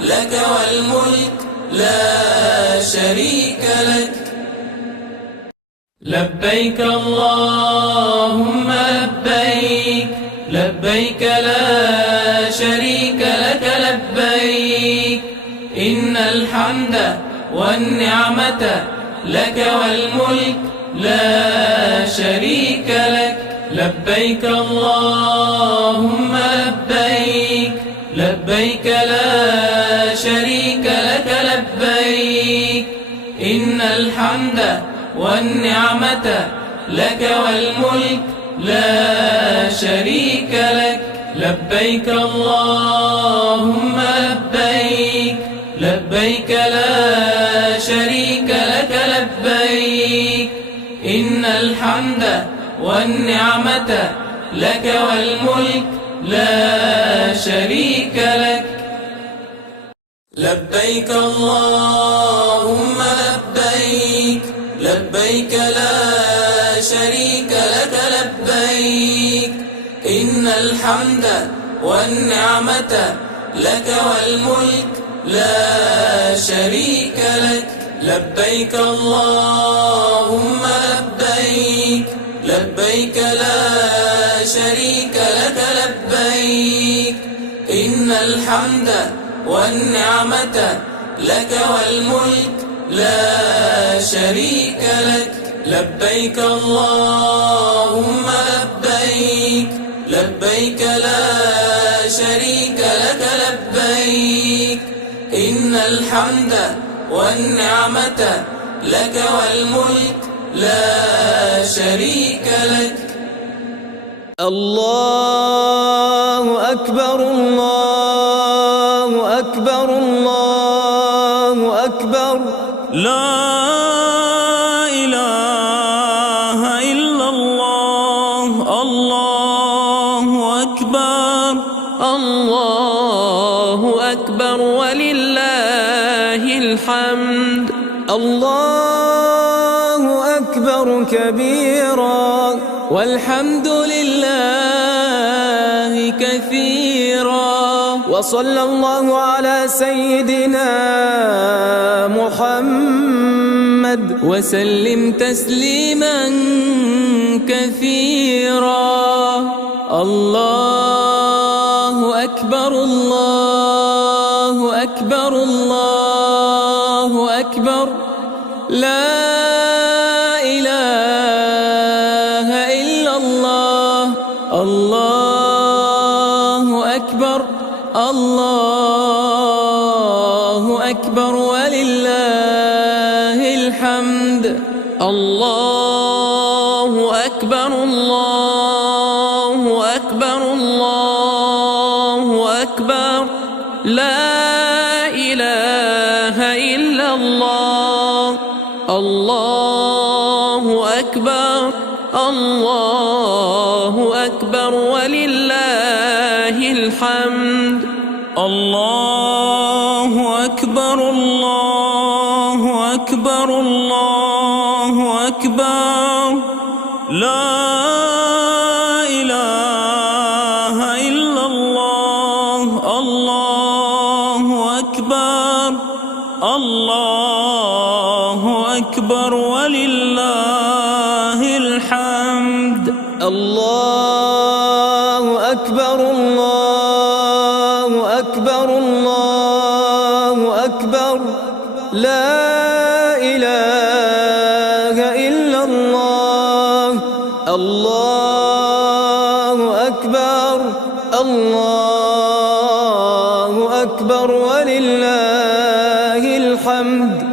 لك والملك لا شريك لك. لبيك اللهم لبيك لبيك لا شريك لك لبيك إن الحمد والنعمة لك والملك لا شريك لك. لبيك اللهم لبيك لبيك لا شريك لك لبيك إن الحمد والنعمة لك والملك لا شريك لك. لبيك اللهم لبيك لبيك لا شريك لك لبيك إن الحمد والنعمة لك والملك لا شريك لك. لبيك اللهم لبيك لبيك لا شريك لك لبيك إن الحمد والنعمة لك والملك لا شريك لك. لبيك اللهم لبيك لبيك لا شريك لك لبيك إن الحمد والنعمة لك والملك لا شريك لك. لبيك اللهم لبيك لبيك لا شريك لك لبيك إن الحمد والنعمة لك والملك لا شريك لك. الله أكبر الله أكبر الله أكبر لا إله إلا الله الله أكبر الله أكبر ولله الحمد. الله أكبر كبيرا والحمد لله كثيرا وصلى الله على سيدنا محمد وسلم تسليما كثيرا. الله أكبر الله أكبر الله أكبر لا إله إلا الله. الله أكبر الله أكبر ولله الحمد. أكبر الله أكبر الله أكبر لا إله إلا الله الله أكبر الله أكبر ولله الحمد الله أكبر الله أكبر الله أكبر لا إله إلا الله الله أكبر الله أكبر ولله الحمد الله أكبر الله أكبر الله أكبر لا إله إلا الله الله أكبر الله أكبر ولله الحمد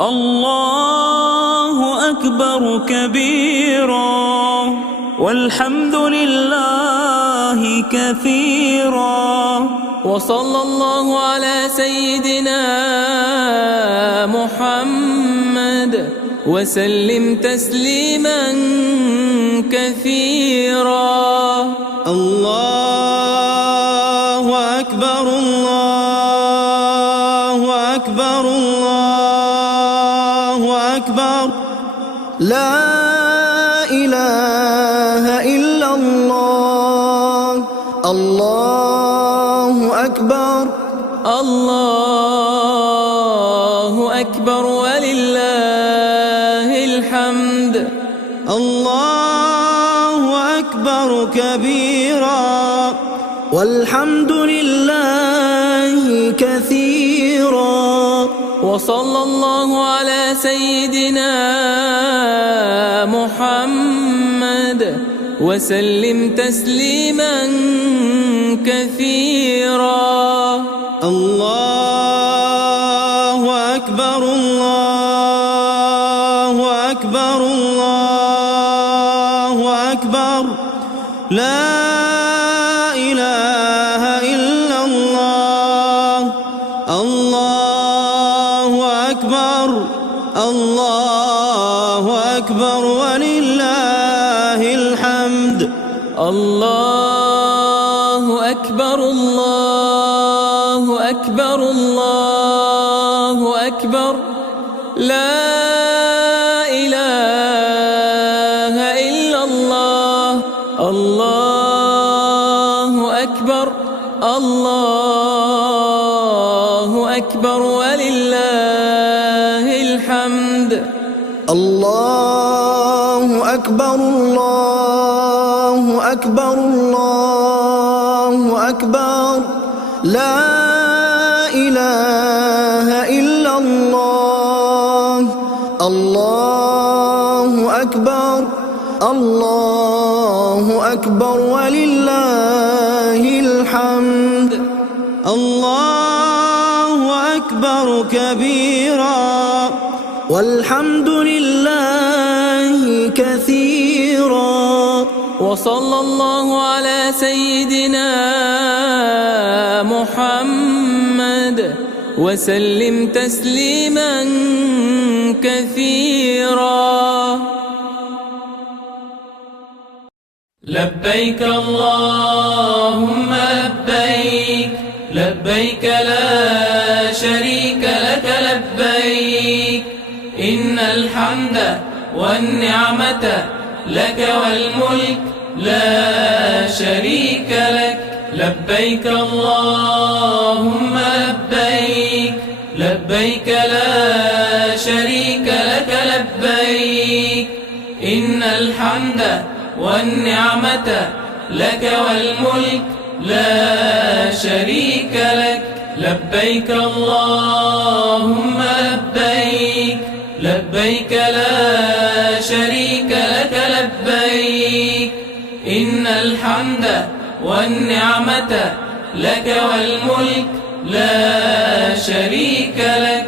الله أكبر كبيرا والحمد لله كثيرا وصلى الله على سيدنا محمد وسلم تسليما كثيرا الله أكبر الله أكبر الله أكبر لا إله إلا الله الله أكبر الله أكبر ولله الحمد الله أكبر كبيرا والحمد لله كثيرا وصلى الله على سيدنا محمد وسلم تسليما كثيرا الله أكبر الله أكبر الله أكبر لا إله إلا الله الله أكبر الله أكبر ولله الحمد الله أكبر الله أكبر الله أكبر لا إله إلا الله الله أكبر الله أكبر ولله الحمد الله أكبر الله أكبر الله أكبر لا إله إلا الله الله أكبر الله أكبر ولله الحمد الله أكبر كبيرا والحمد لله كثيرا وصلى الله على سيدنا محمد وسلم تسليما كثيرا لبيك اللهم لبيك لبيك لا شريك لك لبيك إن الحمد والنعمة لك والملك لا شريك لك لبيك اللهم لبيك لبيك لا شريك لك لبيك إن الحمد والنعمة لك والملك لا شريك لك لبيك اللهم لبيك لبيك لا شريك لك لبيك إن الحمد والنعمة لك والملك لا شريك لك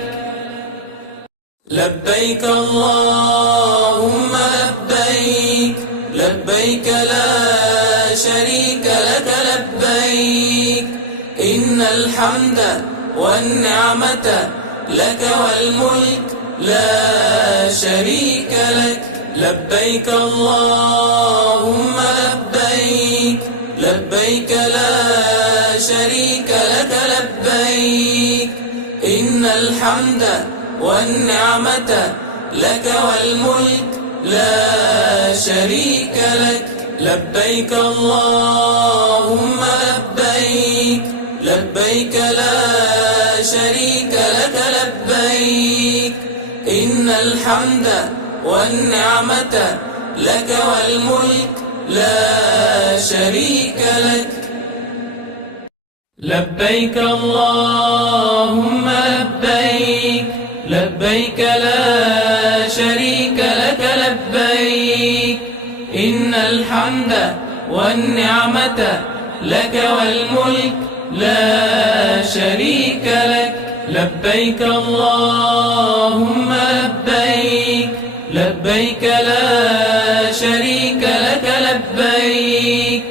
لبيك اللهم لبيك لبيك لا شريك لك لبيك إن الحمد والنعمة لك والملك لا شريك لك لبيك اللهم لبيك لبيك لا شريك لك لبيك إن الحمد والنعمة لك والملك لا شريك لك لبيك اللهم لبيك لبيك لا شريك لك لبيك إن الحمد والنعمة لك والملك لا شريك لك لبيك اللهم لبيك لبيك لا شريك لك لبيك إن الحمد والنعمة لك والملك لا شريك لك لبيك اللهم لبيك لبيك لا شريك لك لبيك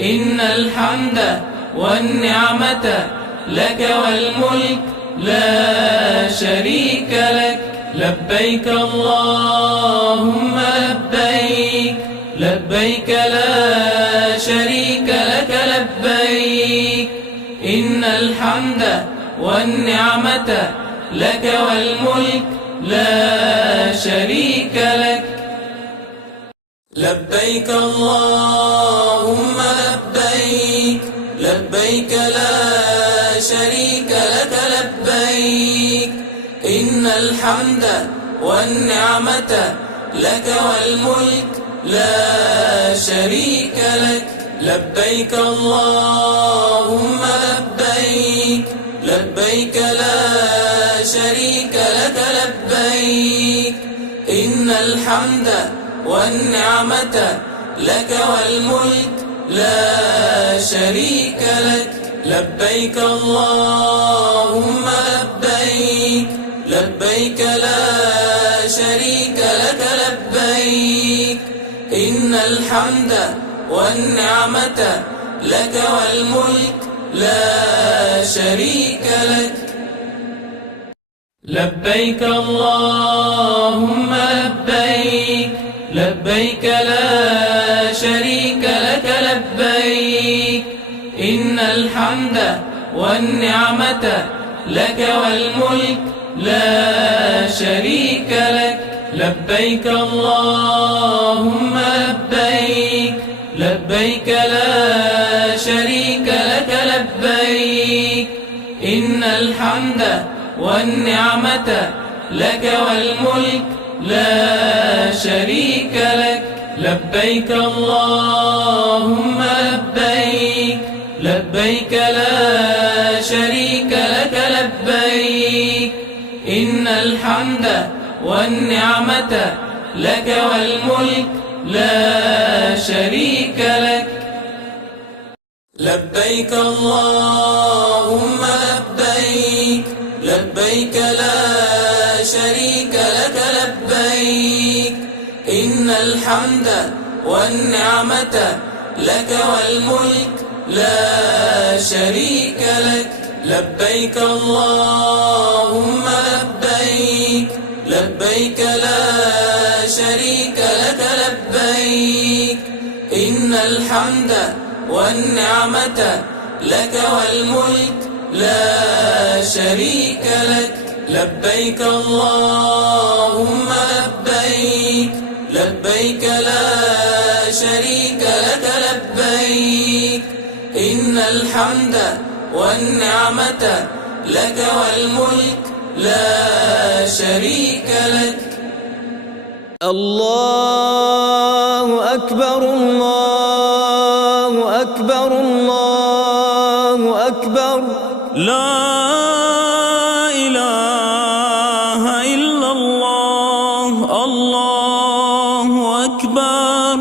إن الحمد والنعمة لك والملك لا شريك لك لبيك اللهم لبيك لبيك لا شريك لك لبيك إن الحمد والنعمة لك والملك لا شريك لك لبيك اللهم لبيك لبيك لا شريك لك لبيك إن الحمد والنعمة لك والملك لا شريك لك لبيك اللهم لبيك لبيك لا شريك لك لبيك إن الحمد والنعمة لك والملك لا شريك لك لبيك اللهم لبيك لبيك لا شريك لك لبيك إن الحمد والنعمة لك والملك لا شريك لك لبيك اللهم لبيك لبيك لا شريك لك لبيك إن الحمد والنعمة لك والملك لا شريك لك لبيك اللهم لبيك لبيك لا شريك لك لبيك إن الحمد والنعمة لك والملك لا شريك لك لبيك اللهم لبيك لبيك لا شريك لك لبيك إن الحمد والنعمة لك والملك لا شريك لك لبيك اللهم لبيك لبيك لا شريك لك لبيك إن الحمد والنعمة لك والملك لا شريك لك لبيك اللهم لبيك لبيك لا شريك لك لبيك إن الحمد والنعمة لك والملك لا شريك لك لبيك اللهم لبيك لبيك لا شريك لك لبيك إن الحمد والنعمة لك والملك لا شريك لك الله أكبر الله أكبر الله أكبر لا إله إلا الله الله أكبر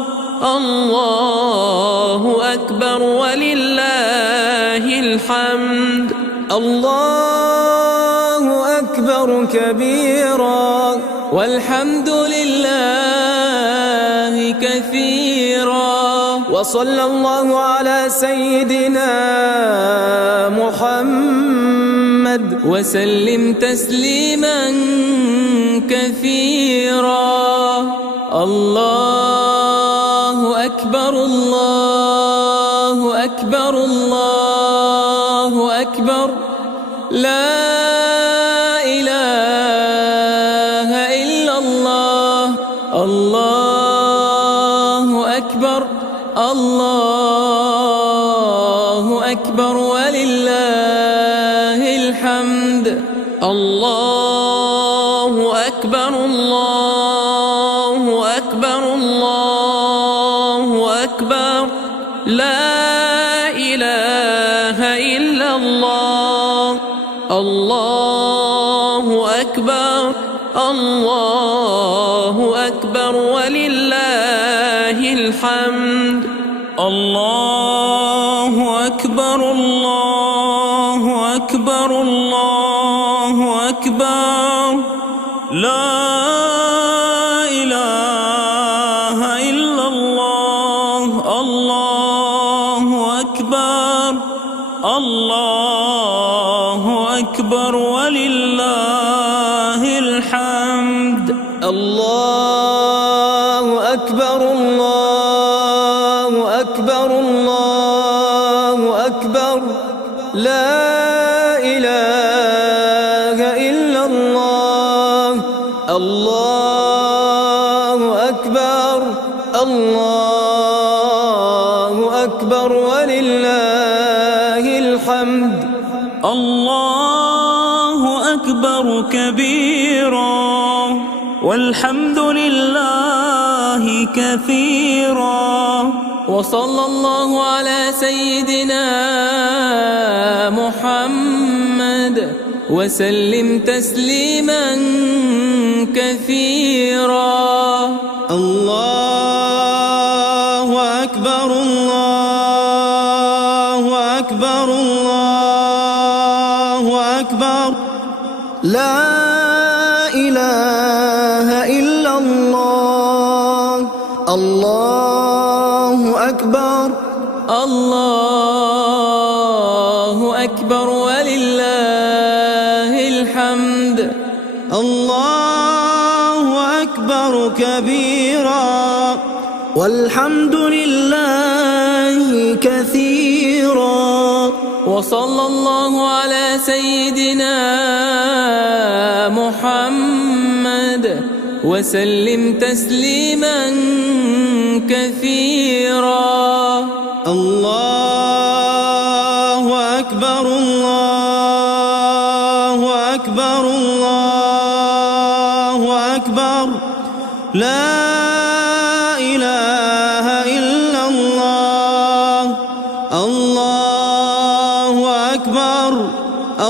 الله أكبر ولله الحمد الله أكبر كبيرا والحمد لله كثيرا كثيرا. وصلى الله على سيدنا محمد وسلم تسليما كثيرا. الله أكبر الله أكبر الله أكبر لا إله إلا الله. الله أكبر الله أكبر ولله الحمد. الله أكبر الله أكبر الله أكبر لا إله إلا الله. الله أكبر الله أكبر ولله الحمد. الله أكبر الله أكبر الله أكبر لا إله إلا الله. الله أكبر الله أكبر ولله الحمد. الله أكبر الله أكبر الله أكبر لا إله إلا الله. الله أكبر الله أكبر ولله الحمد. الله أكبر كبيرا والحمد لله كثيرا. وصلى الله على سيدنا محمد وسلم تسليما كثيرا. الله أكبر الله أكبر الله أكبر لا إله إلا الله. الله أكبر الله أكبر ولله الحمد. الله أكبر كبيرا والحمد لله كثيرا. وصلى الله على سيدنا محمد وسلم تسليما كثيرا. الله أكبر الله أكبر الله أكبر لا إله إلا الله. الله أكبر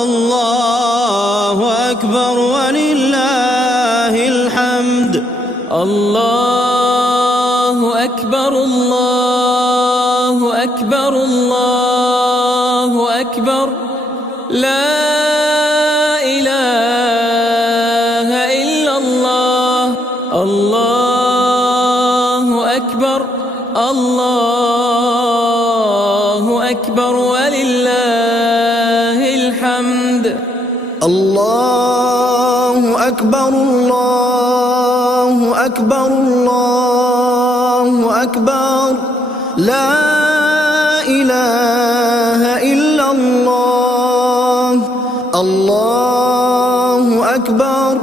الله أكبر ولله الحمد. الله أكبر الله أكبر الله أكبر لا إله إلا الله. الله أكبر الله أكبر ولله الحمد. الله أكبر الله أكبر الله أكبر لا إله إلا الله. الله أكبر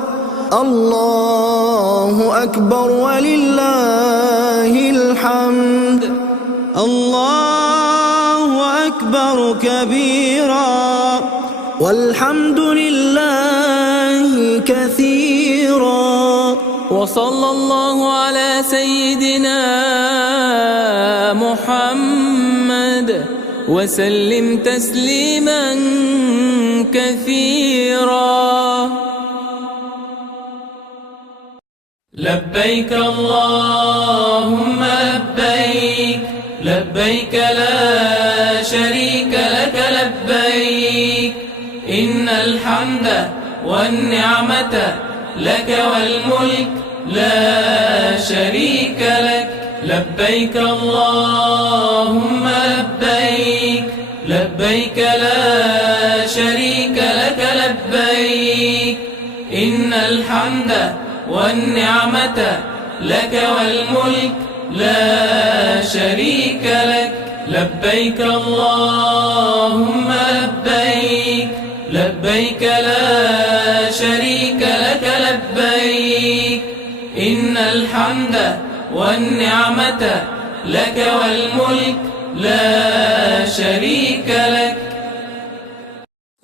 الله أكبر ولله الحمد. الله أكبر كبيرا والحمد لله كثيرا. وصلى الله على سيدنا محمد وسلم تسليما كثيرا. لبيك اللهم لبيك لبيك لا شريك لك لبيك إن الحمد والنعمة لك والملك لا شريك لك لبيك اللهم لبيك لبيك لا شريك لك لبيك إن الحمد والنعمة لك والملك لا شريك لك لبيك اللهم لبيك لبيك لا شريك لك لبيك إن الحمد والنعمة لك والملك لا شريك لك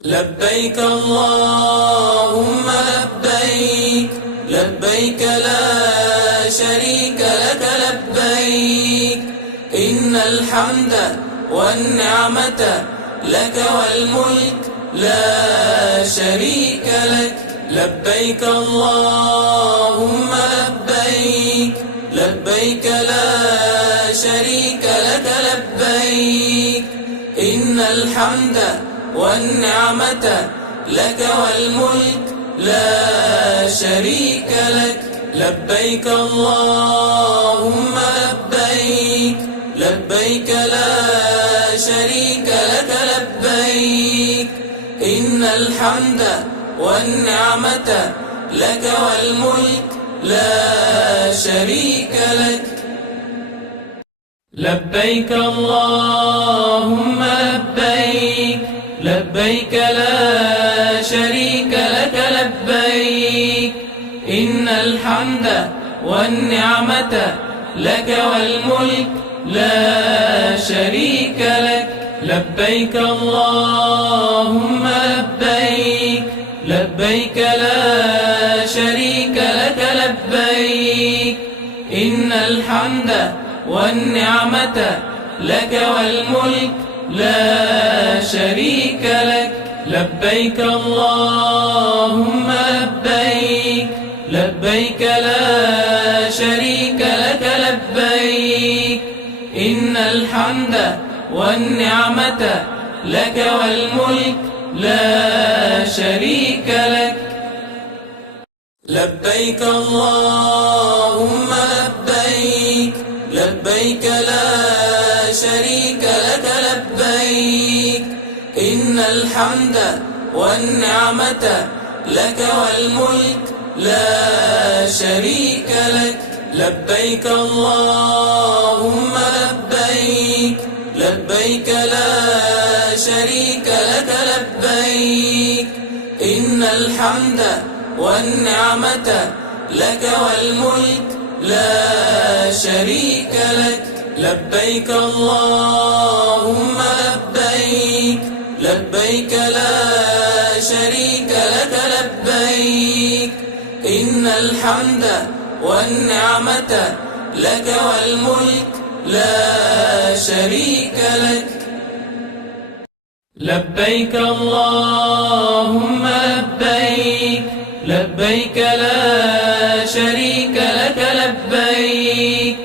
لبيك اللهم لبيك لبيك لا شريك لك لبيك إن الحمد والنعمة لك والملك لا شريك لك لبيك اللهم لبيك لبيك لا شريك لك لبيك إن الحمد والنعمة لك والملك لا شريك لك لبيك اللهم لبيك لبيك لا شريك لك لبيك إن الحمد والنعمة لك والملك لا شريك لك لبيك اللهم لبيك لبيك لا شريك لك لبيك إن الحمد والنعمة لك والملك لا شريك لك لبيك اللهم لبيك لبيك لا شريك لك لبيك إن الحمد والنعمة لك والملك لا شريك لك لبيك اللهم لبيك لبيك لا شريك لك لبيك إن الحمد والنعمة لك والملك لا شريك لك لبيك اللهم لبيك لبيك لا شريك لك لبيك إن الحمد والنعمة لك والملك لا شريك لك لبيك اللهم لبيك لبيك لا شريك لك لبيك إن الحمد والنعمة لك والملك لا شريك لك لبيك اللهم لبيك لبيك لا شريك لك لبيك إن الحمد والنعمة لك والملك لا شريك لك لبيك اللهم لبيك لبيك لا شريك لك لبيك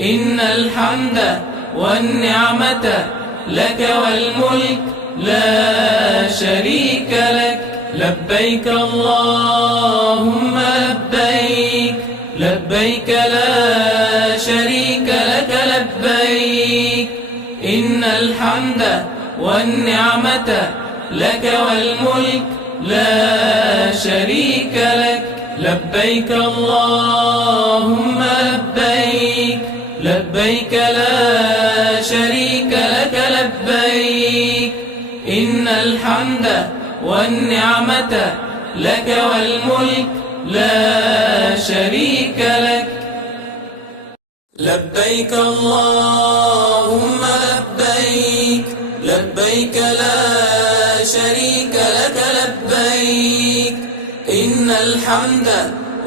إن الحمد والنعمة لك والملك لا شريك لك لبيك اللهم لبيك لبيك لا شريك لك لبيك إن الحمد والنعمة لك والملك لا شريك لك لبيك اللهم لبيك لبيك لا شريك لك لبيك إن الحمد والنعمة لك والملك لا شريك لك لبيك اللهم لبيك لبيك لا شريك لك لبيك إن الحمد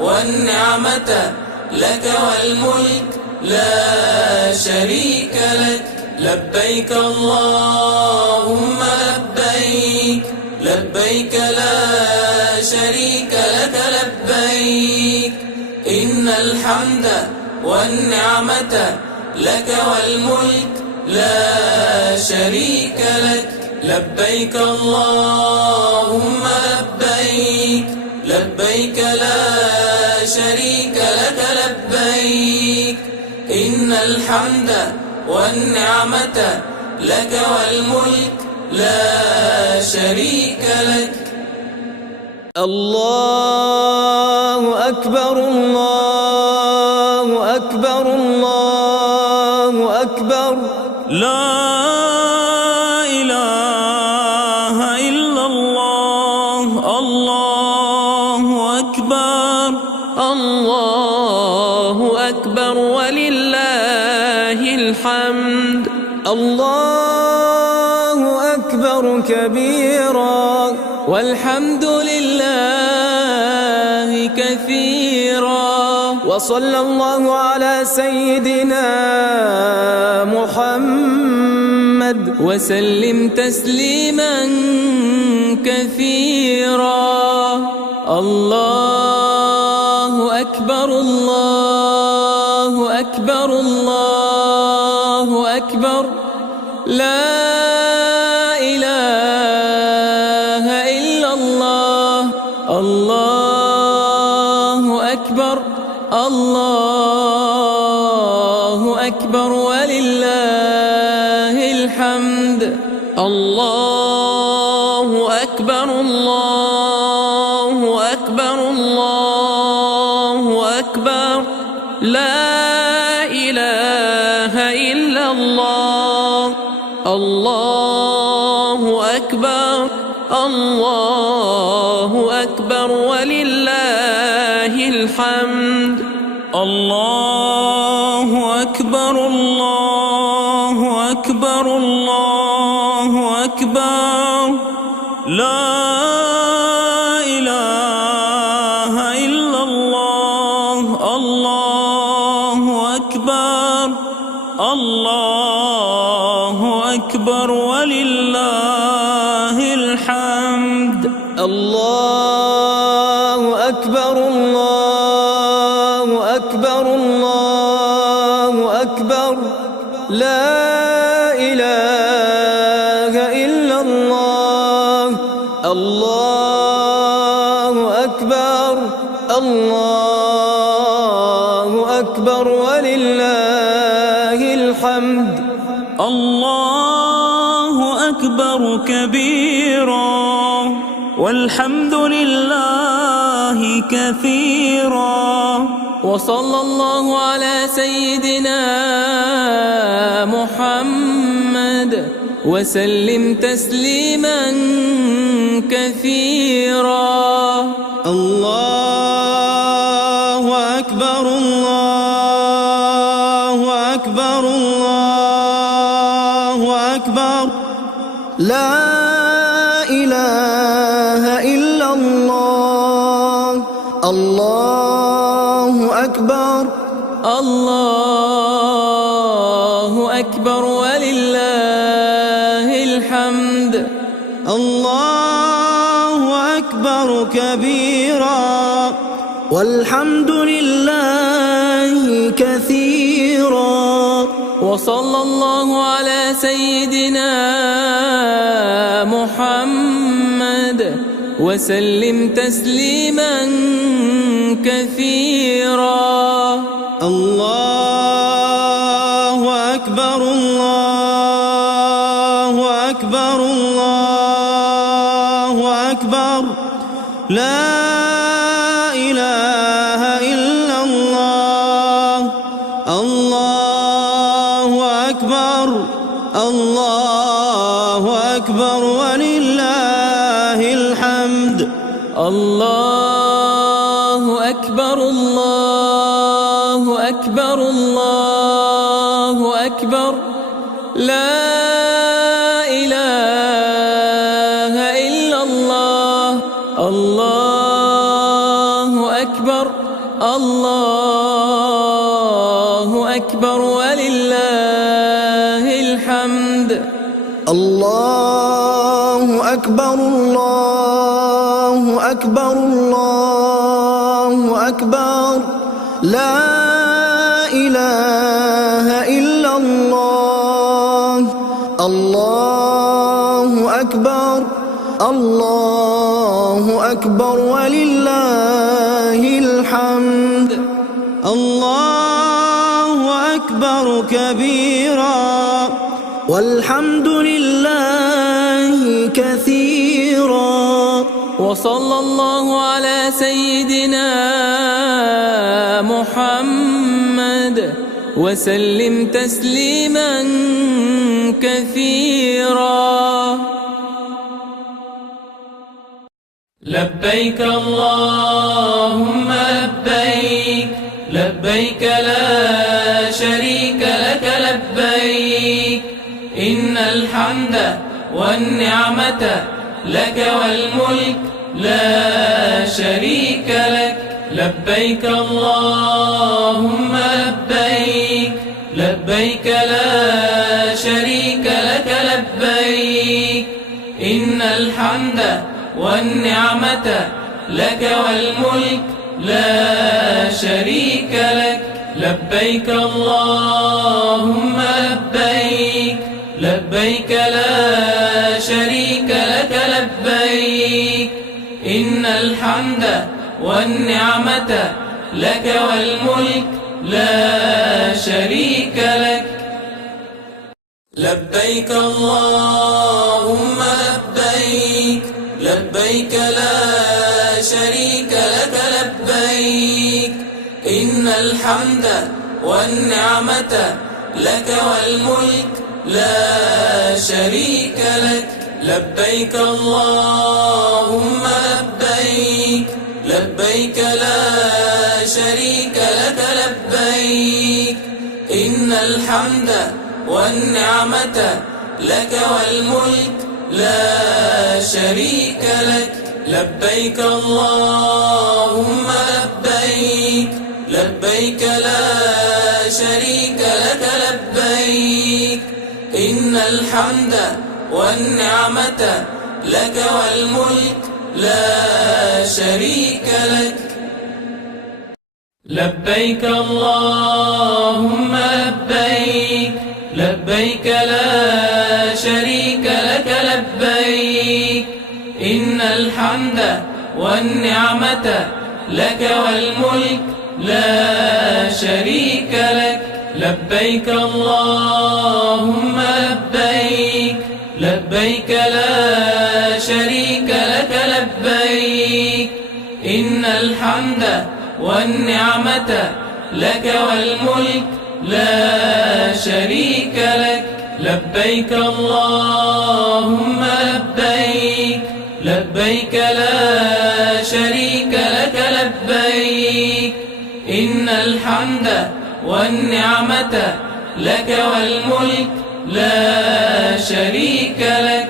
والنعمة لك والملك لا شريك لك لبيك اللهم لبيك لبيك لا شريك لك لبيك إن الحمد والنعمة لك والملك لا شريك لك لبيك اللهم لبيك لبيك لا شريك لك لبيك إن إن الحمد والنعمة لك والملك لا شريك لك. الله أكبر الله أكبر الله أكبر. لا إله إلا الله. الله أكبر. الله أكبر ولله الحمد. الله أكبر كبيرا والحمد لله كثيرا. وصلى الله على سيدنا محمد وسلم تسليما كثيرا. الله أكبر الله أكبر الله أكبر. لا إله إلا الله. الله أكبر الله أكبر ولله الحمد. الله أكبر الله أكبر الله أكبر. لا إله إلا الله. الله أكبر الله أكبر ولله الحمد. الله أكبر الله أكبر الله أكبر. لا إله إلا الله. الله أكبر الله أكبر ولله الحمد. الله أكبر الله أكبر الله أكبر. لا إله إلا الله. الله أكبر الله أكبر ولله الحمد. الله أكبر كبيرا والحمد لله كثيرا. وصلى الله على سيدنا محمد وسلم تسليما كثيرا. الله أكبر الله أكبر الله أكبر. لا إله إلا الله. الله أكبر الله أكبر ولله الحمد. الله أكبر كبيرا والحمد لله كثيرا. وصلى الله على سيدنا محمد وسلم تسليما كثيرا. الله أكبر الله أكبر الله أكبر. لا إله إلا الله. الله أكبر الله أكبر ولله الحمد. الله أكبر الله أكبر الله أكبر. لا إله إلا الله. الله أكبر الله أكبر ولله الحمد. الله أكبر الله أكبر الله أكبر. لا إله إلا الله. الله أكبر الله أكبر ولله الحمد. الله أكبر أكبر كبيرا والحمد لله كثيرا. وصلى الله على سيدنا محمد وسلم تسليما كثيرا. لبيك اللهم لبيك، لبيك لا شريك لك لبيك، إن الحمد والنعمة لك والملك لا شريك لك. لبيك اللهم لبيك، لبيك لا شريك لك لبيك، إن الحمد والنعمة لك والملك لا شريك لك. لبيك اللهم لبيك، لبيك لا شريك لك لبيك، إن الحمد والنعمة لك والملك لا شريك لك. لبيك اللهم لبيك، لبيك لا شريك لك لبيك، إن الحمد والنعمة لك والملك لا شريك لك. لبيك اللهم لبيك، لبيك لا شريك لك لبيك، إن الحمد والنعمة لك والملك لا شريك لك. لبيك اللهم لبيك، لبيك لا شريك لك لبيك، إن الحمد والنعمة لك والملك لا شريك لك. لبيك اللهم لبيك، لبيك لا شريك لك لبيك، إن الحمد والنعمة لك والملك لا شريك لك. لبيك اللهم لبيك، لبيك لا شريك لك لبيك، إن الحمد والنعمة لك والملك لا شريك لك. لبيك اللهم لبيك، لبيك لا شريك لك لبيك، إن الحمد والنعمة لك والملك لا شريك لك.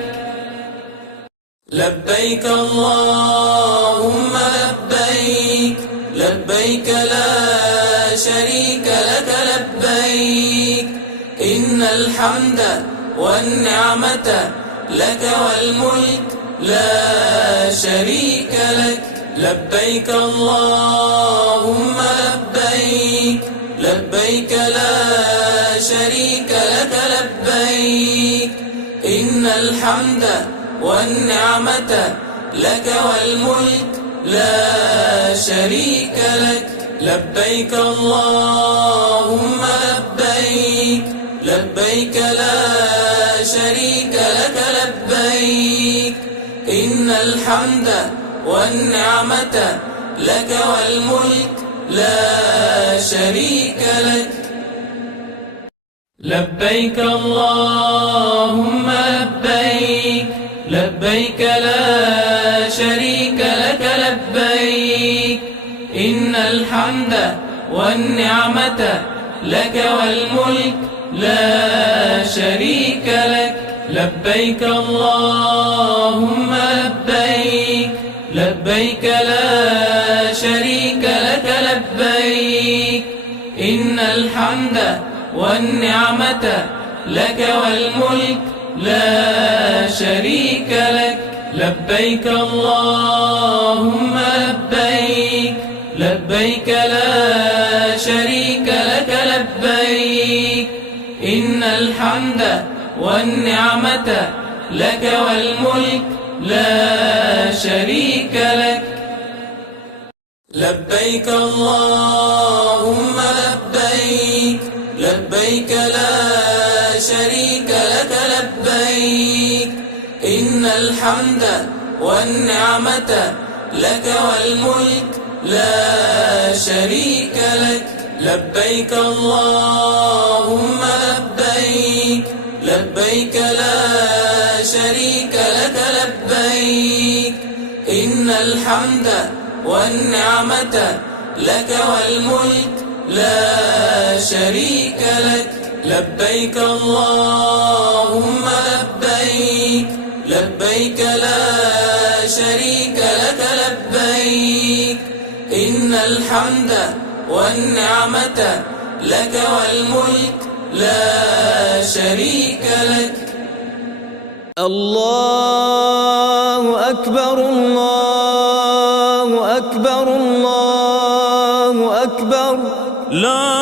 لبيك اللهم لبيك، لبيك لا شريك لك لبيك، إن الحمد والنعمة لك والملك لا شريك لك. لبيك اللهم لبيك، لبيك لا شريك لك لبيك، إن الحمد والنعمة لك والملك لا شريك لك. لبيك اللهم لبيك، لبيك لا شريك لك لبيك، إن الحمد والنعمة لك والملك لا شريك لك. لبيك اللهم لبيك، لبيك لا شريك لك لبيك، إن الحمد والنعمة لك والملك لا شريك لك. لبيك اللهم لبيك، لبيك لا شريك لك لبيك، إن الحمد والنعمة لك والملك لا شريك لك. لبيك اللهم لبيك، لبيك لا شريك لك لبيك، إن الحمد والنعمة لك والملك لا شريك لك. لبيك اللهم لبيك، لبيك لا شريك لك لبيك إن الحمد والنعمة لك والملك لا شريك لك لبيك اللهم لبيك لبيك لا شريك لك لبيك إن الحمد والنعمة لك والملك لا شريك لك لبيك اللهم لبيك لبيك لا شريك لك لبيك إن الحمد والنعمة لك والملك لا شريك لك الله أكبر الله أكبر الله أكبر لا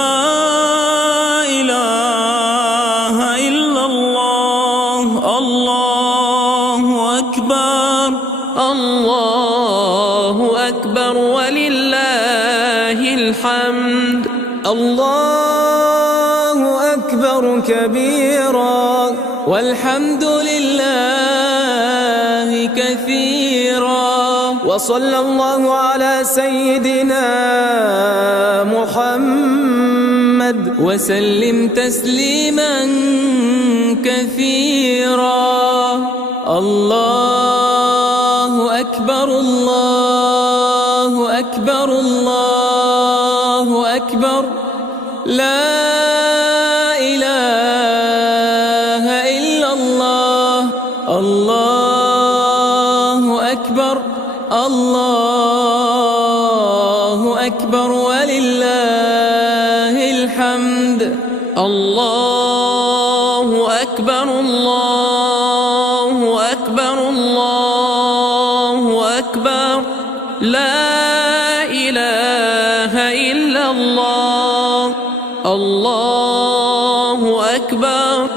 إله إلا الله الله أكبر الله أكبر ولله الحمد الله أكبر كبيرا والحمد لله كثيرا وصلى الله على سيدنا محمد وسلم تسليما كثيرا الله أكبر الله أكبر الله أكبر لا إله إلا الله الله أكبر الله أكبر ولله الحمد الله أكبر الله أكبر الله أكبر لا إله إلا الله الله أكبر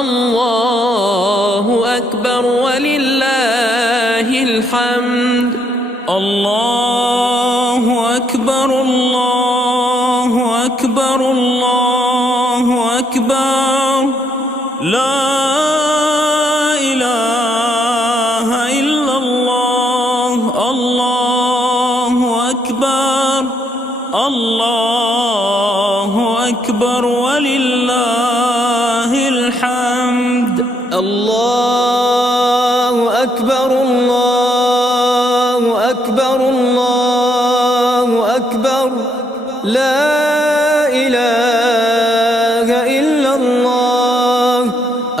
الله أكبر ولله الحمد الله أكبر الله أكبر الله أكبر لا إله إلا الله الله أكبر الله أكبر ولله الحمد الله أكبر الله أكبر الله أكبر لا إله إلا الله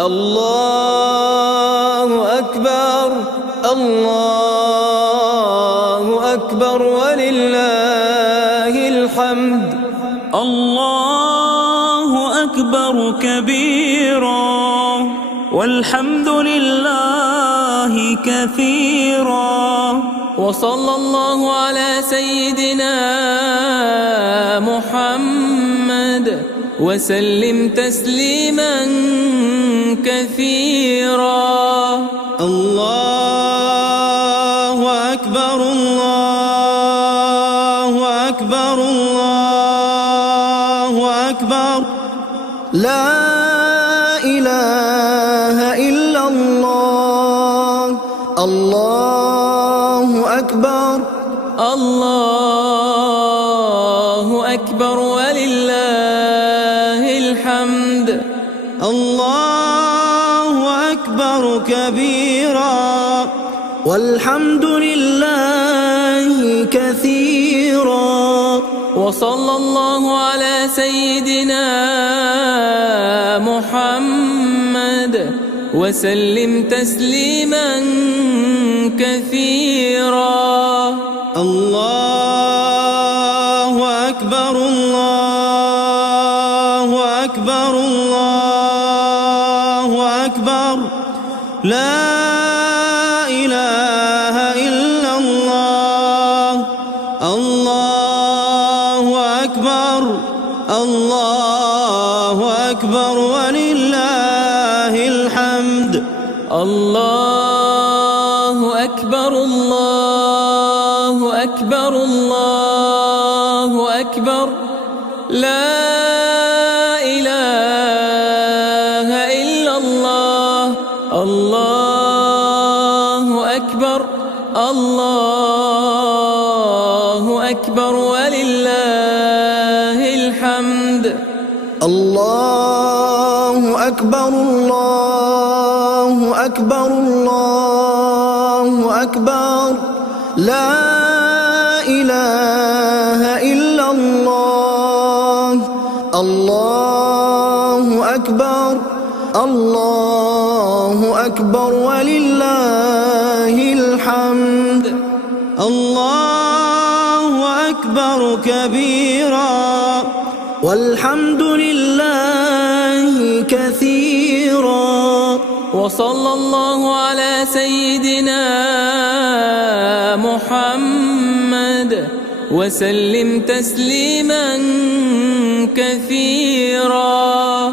الله أكبر الله أكبر ولله الحمد الله أكبر كبيرا والحمد لله كثيرا وصلى الله على سيدنا محمد وسلم تسليما كثيرا الله أكبر الله أكبر الله أكبر لا إله إلا الله الله أكبر الله أكبر ولله الحمد الله أكبر كبيرا والحمد لله كثيرا وصلى الله على سيدنا محمد وسلم تسليما كثيرا الله أكبر الله أكبر الله أكبر لا إله إلا الله الله أكبر الله أكبر ولله الحمد الله أكبر الله أكبر الله أكبر لا إله الله أكبر الله أكبر ولله الحمد. الله أكبر الله أكبر الله أكبر لا إله إلا الله. الله أكبر الله أكبر ولله الحمد. الله أكبر كبيرا والحمد لله كثيرا. وصلى الله على سيدنا محمد وسلم تسليما كثيرا.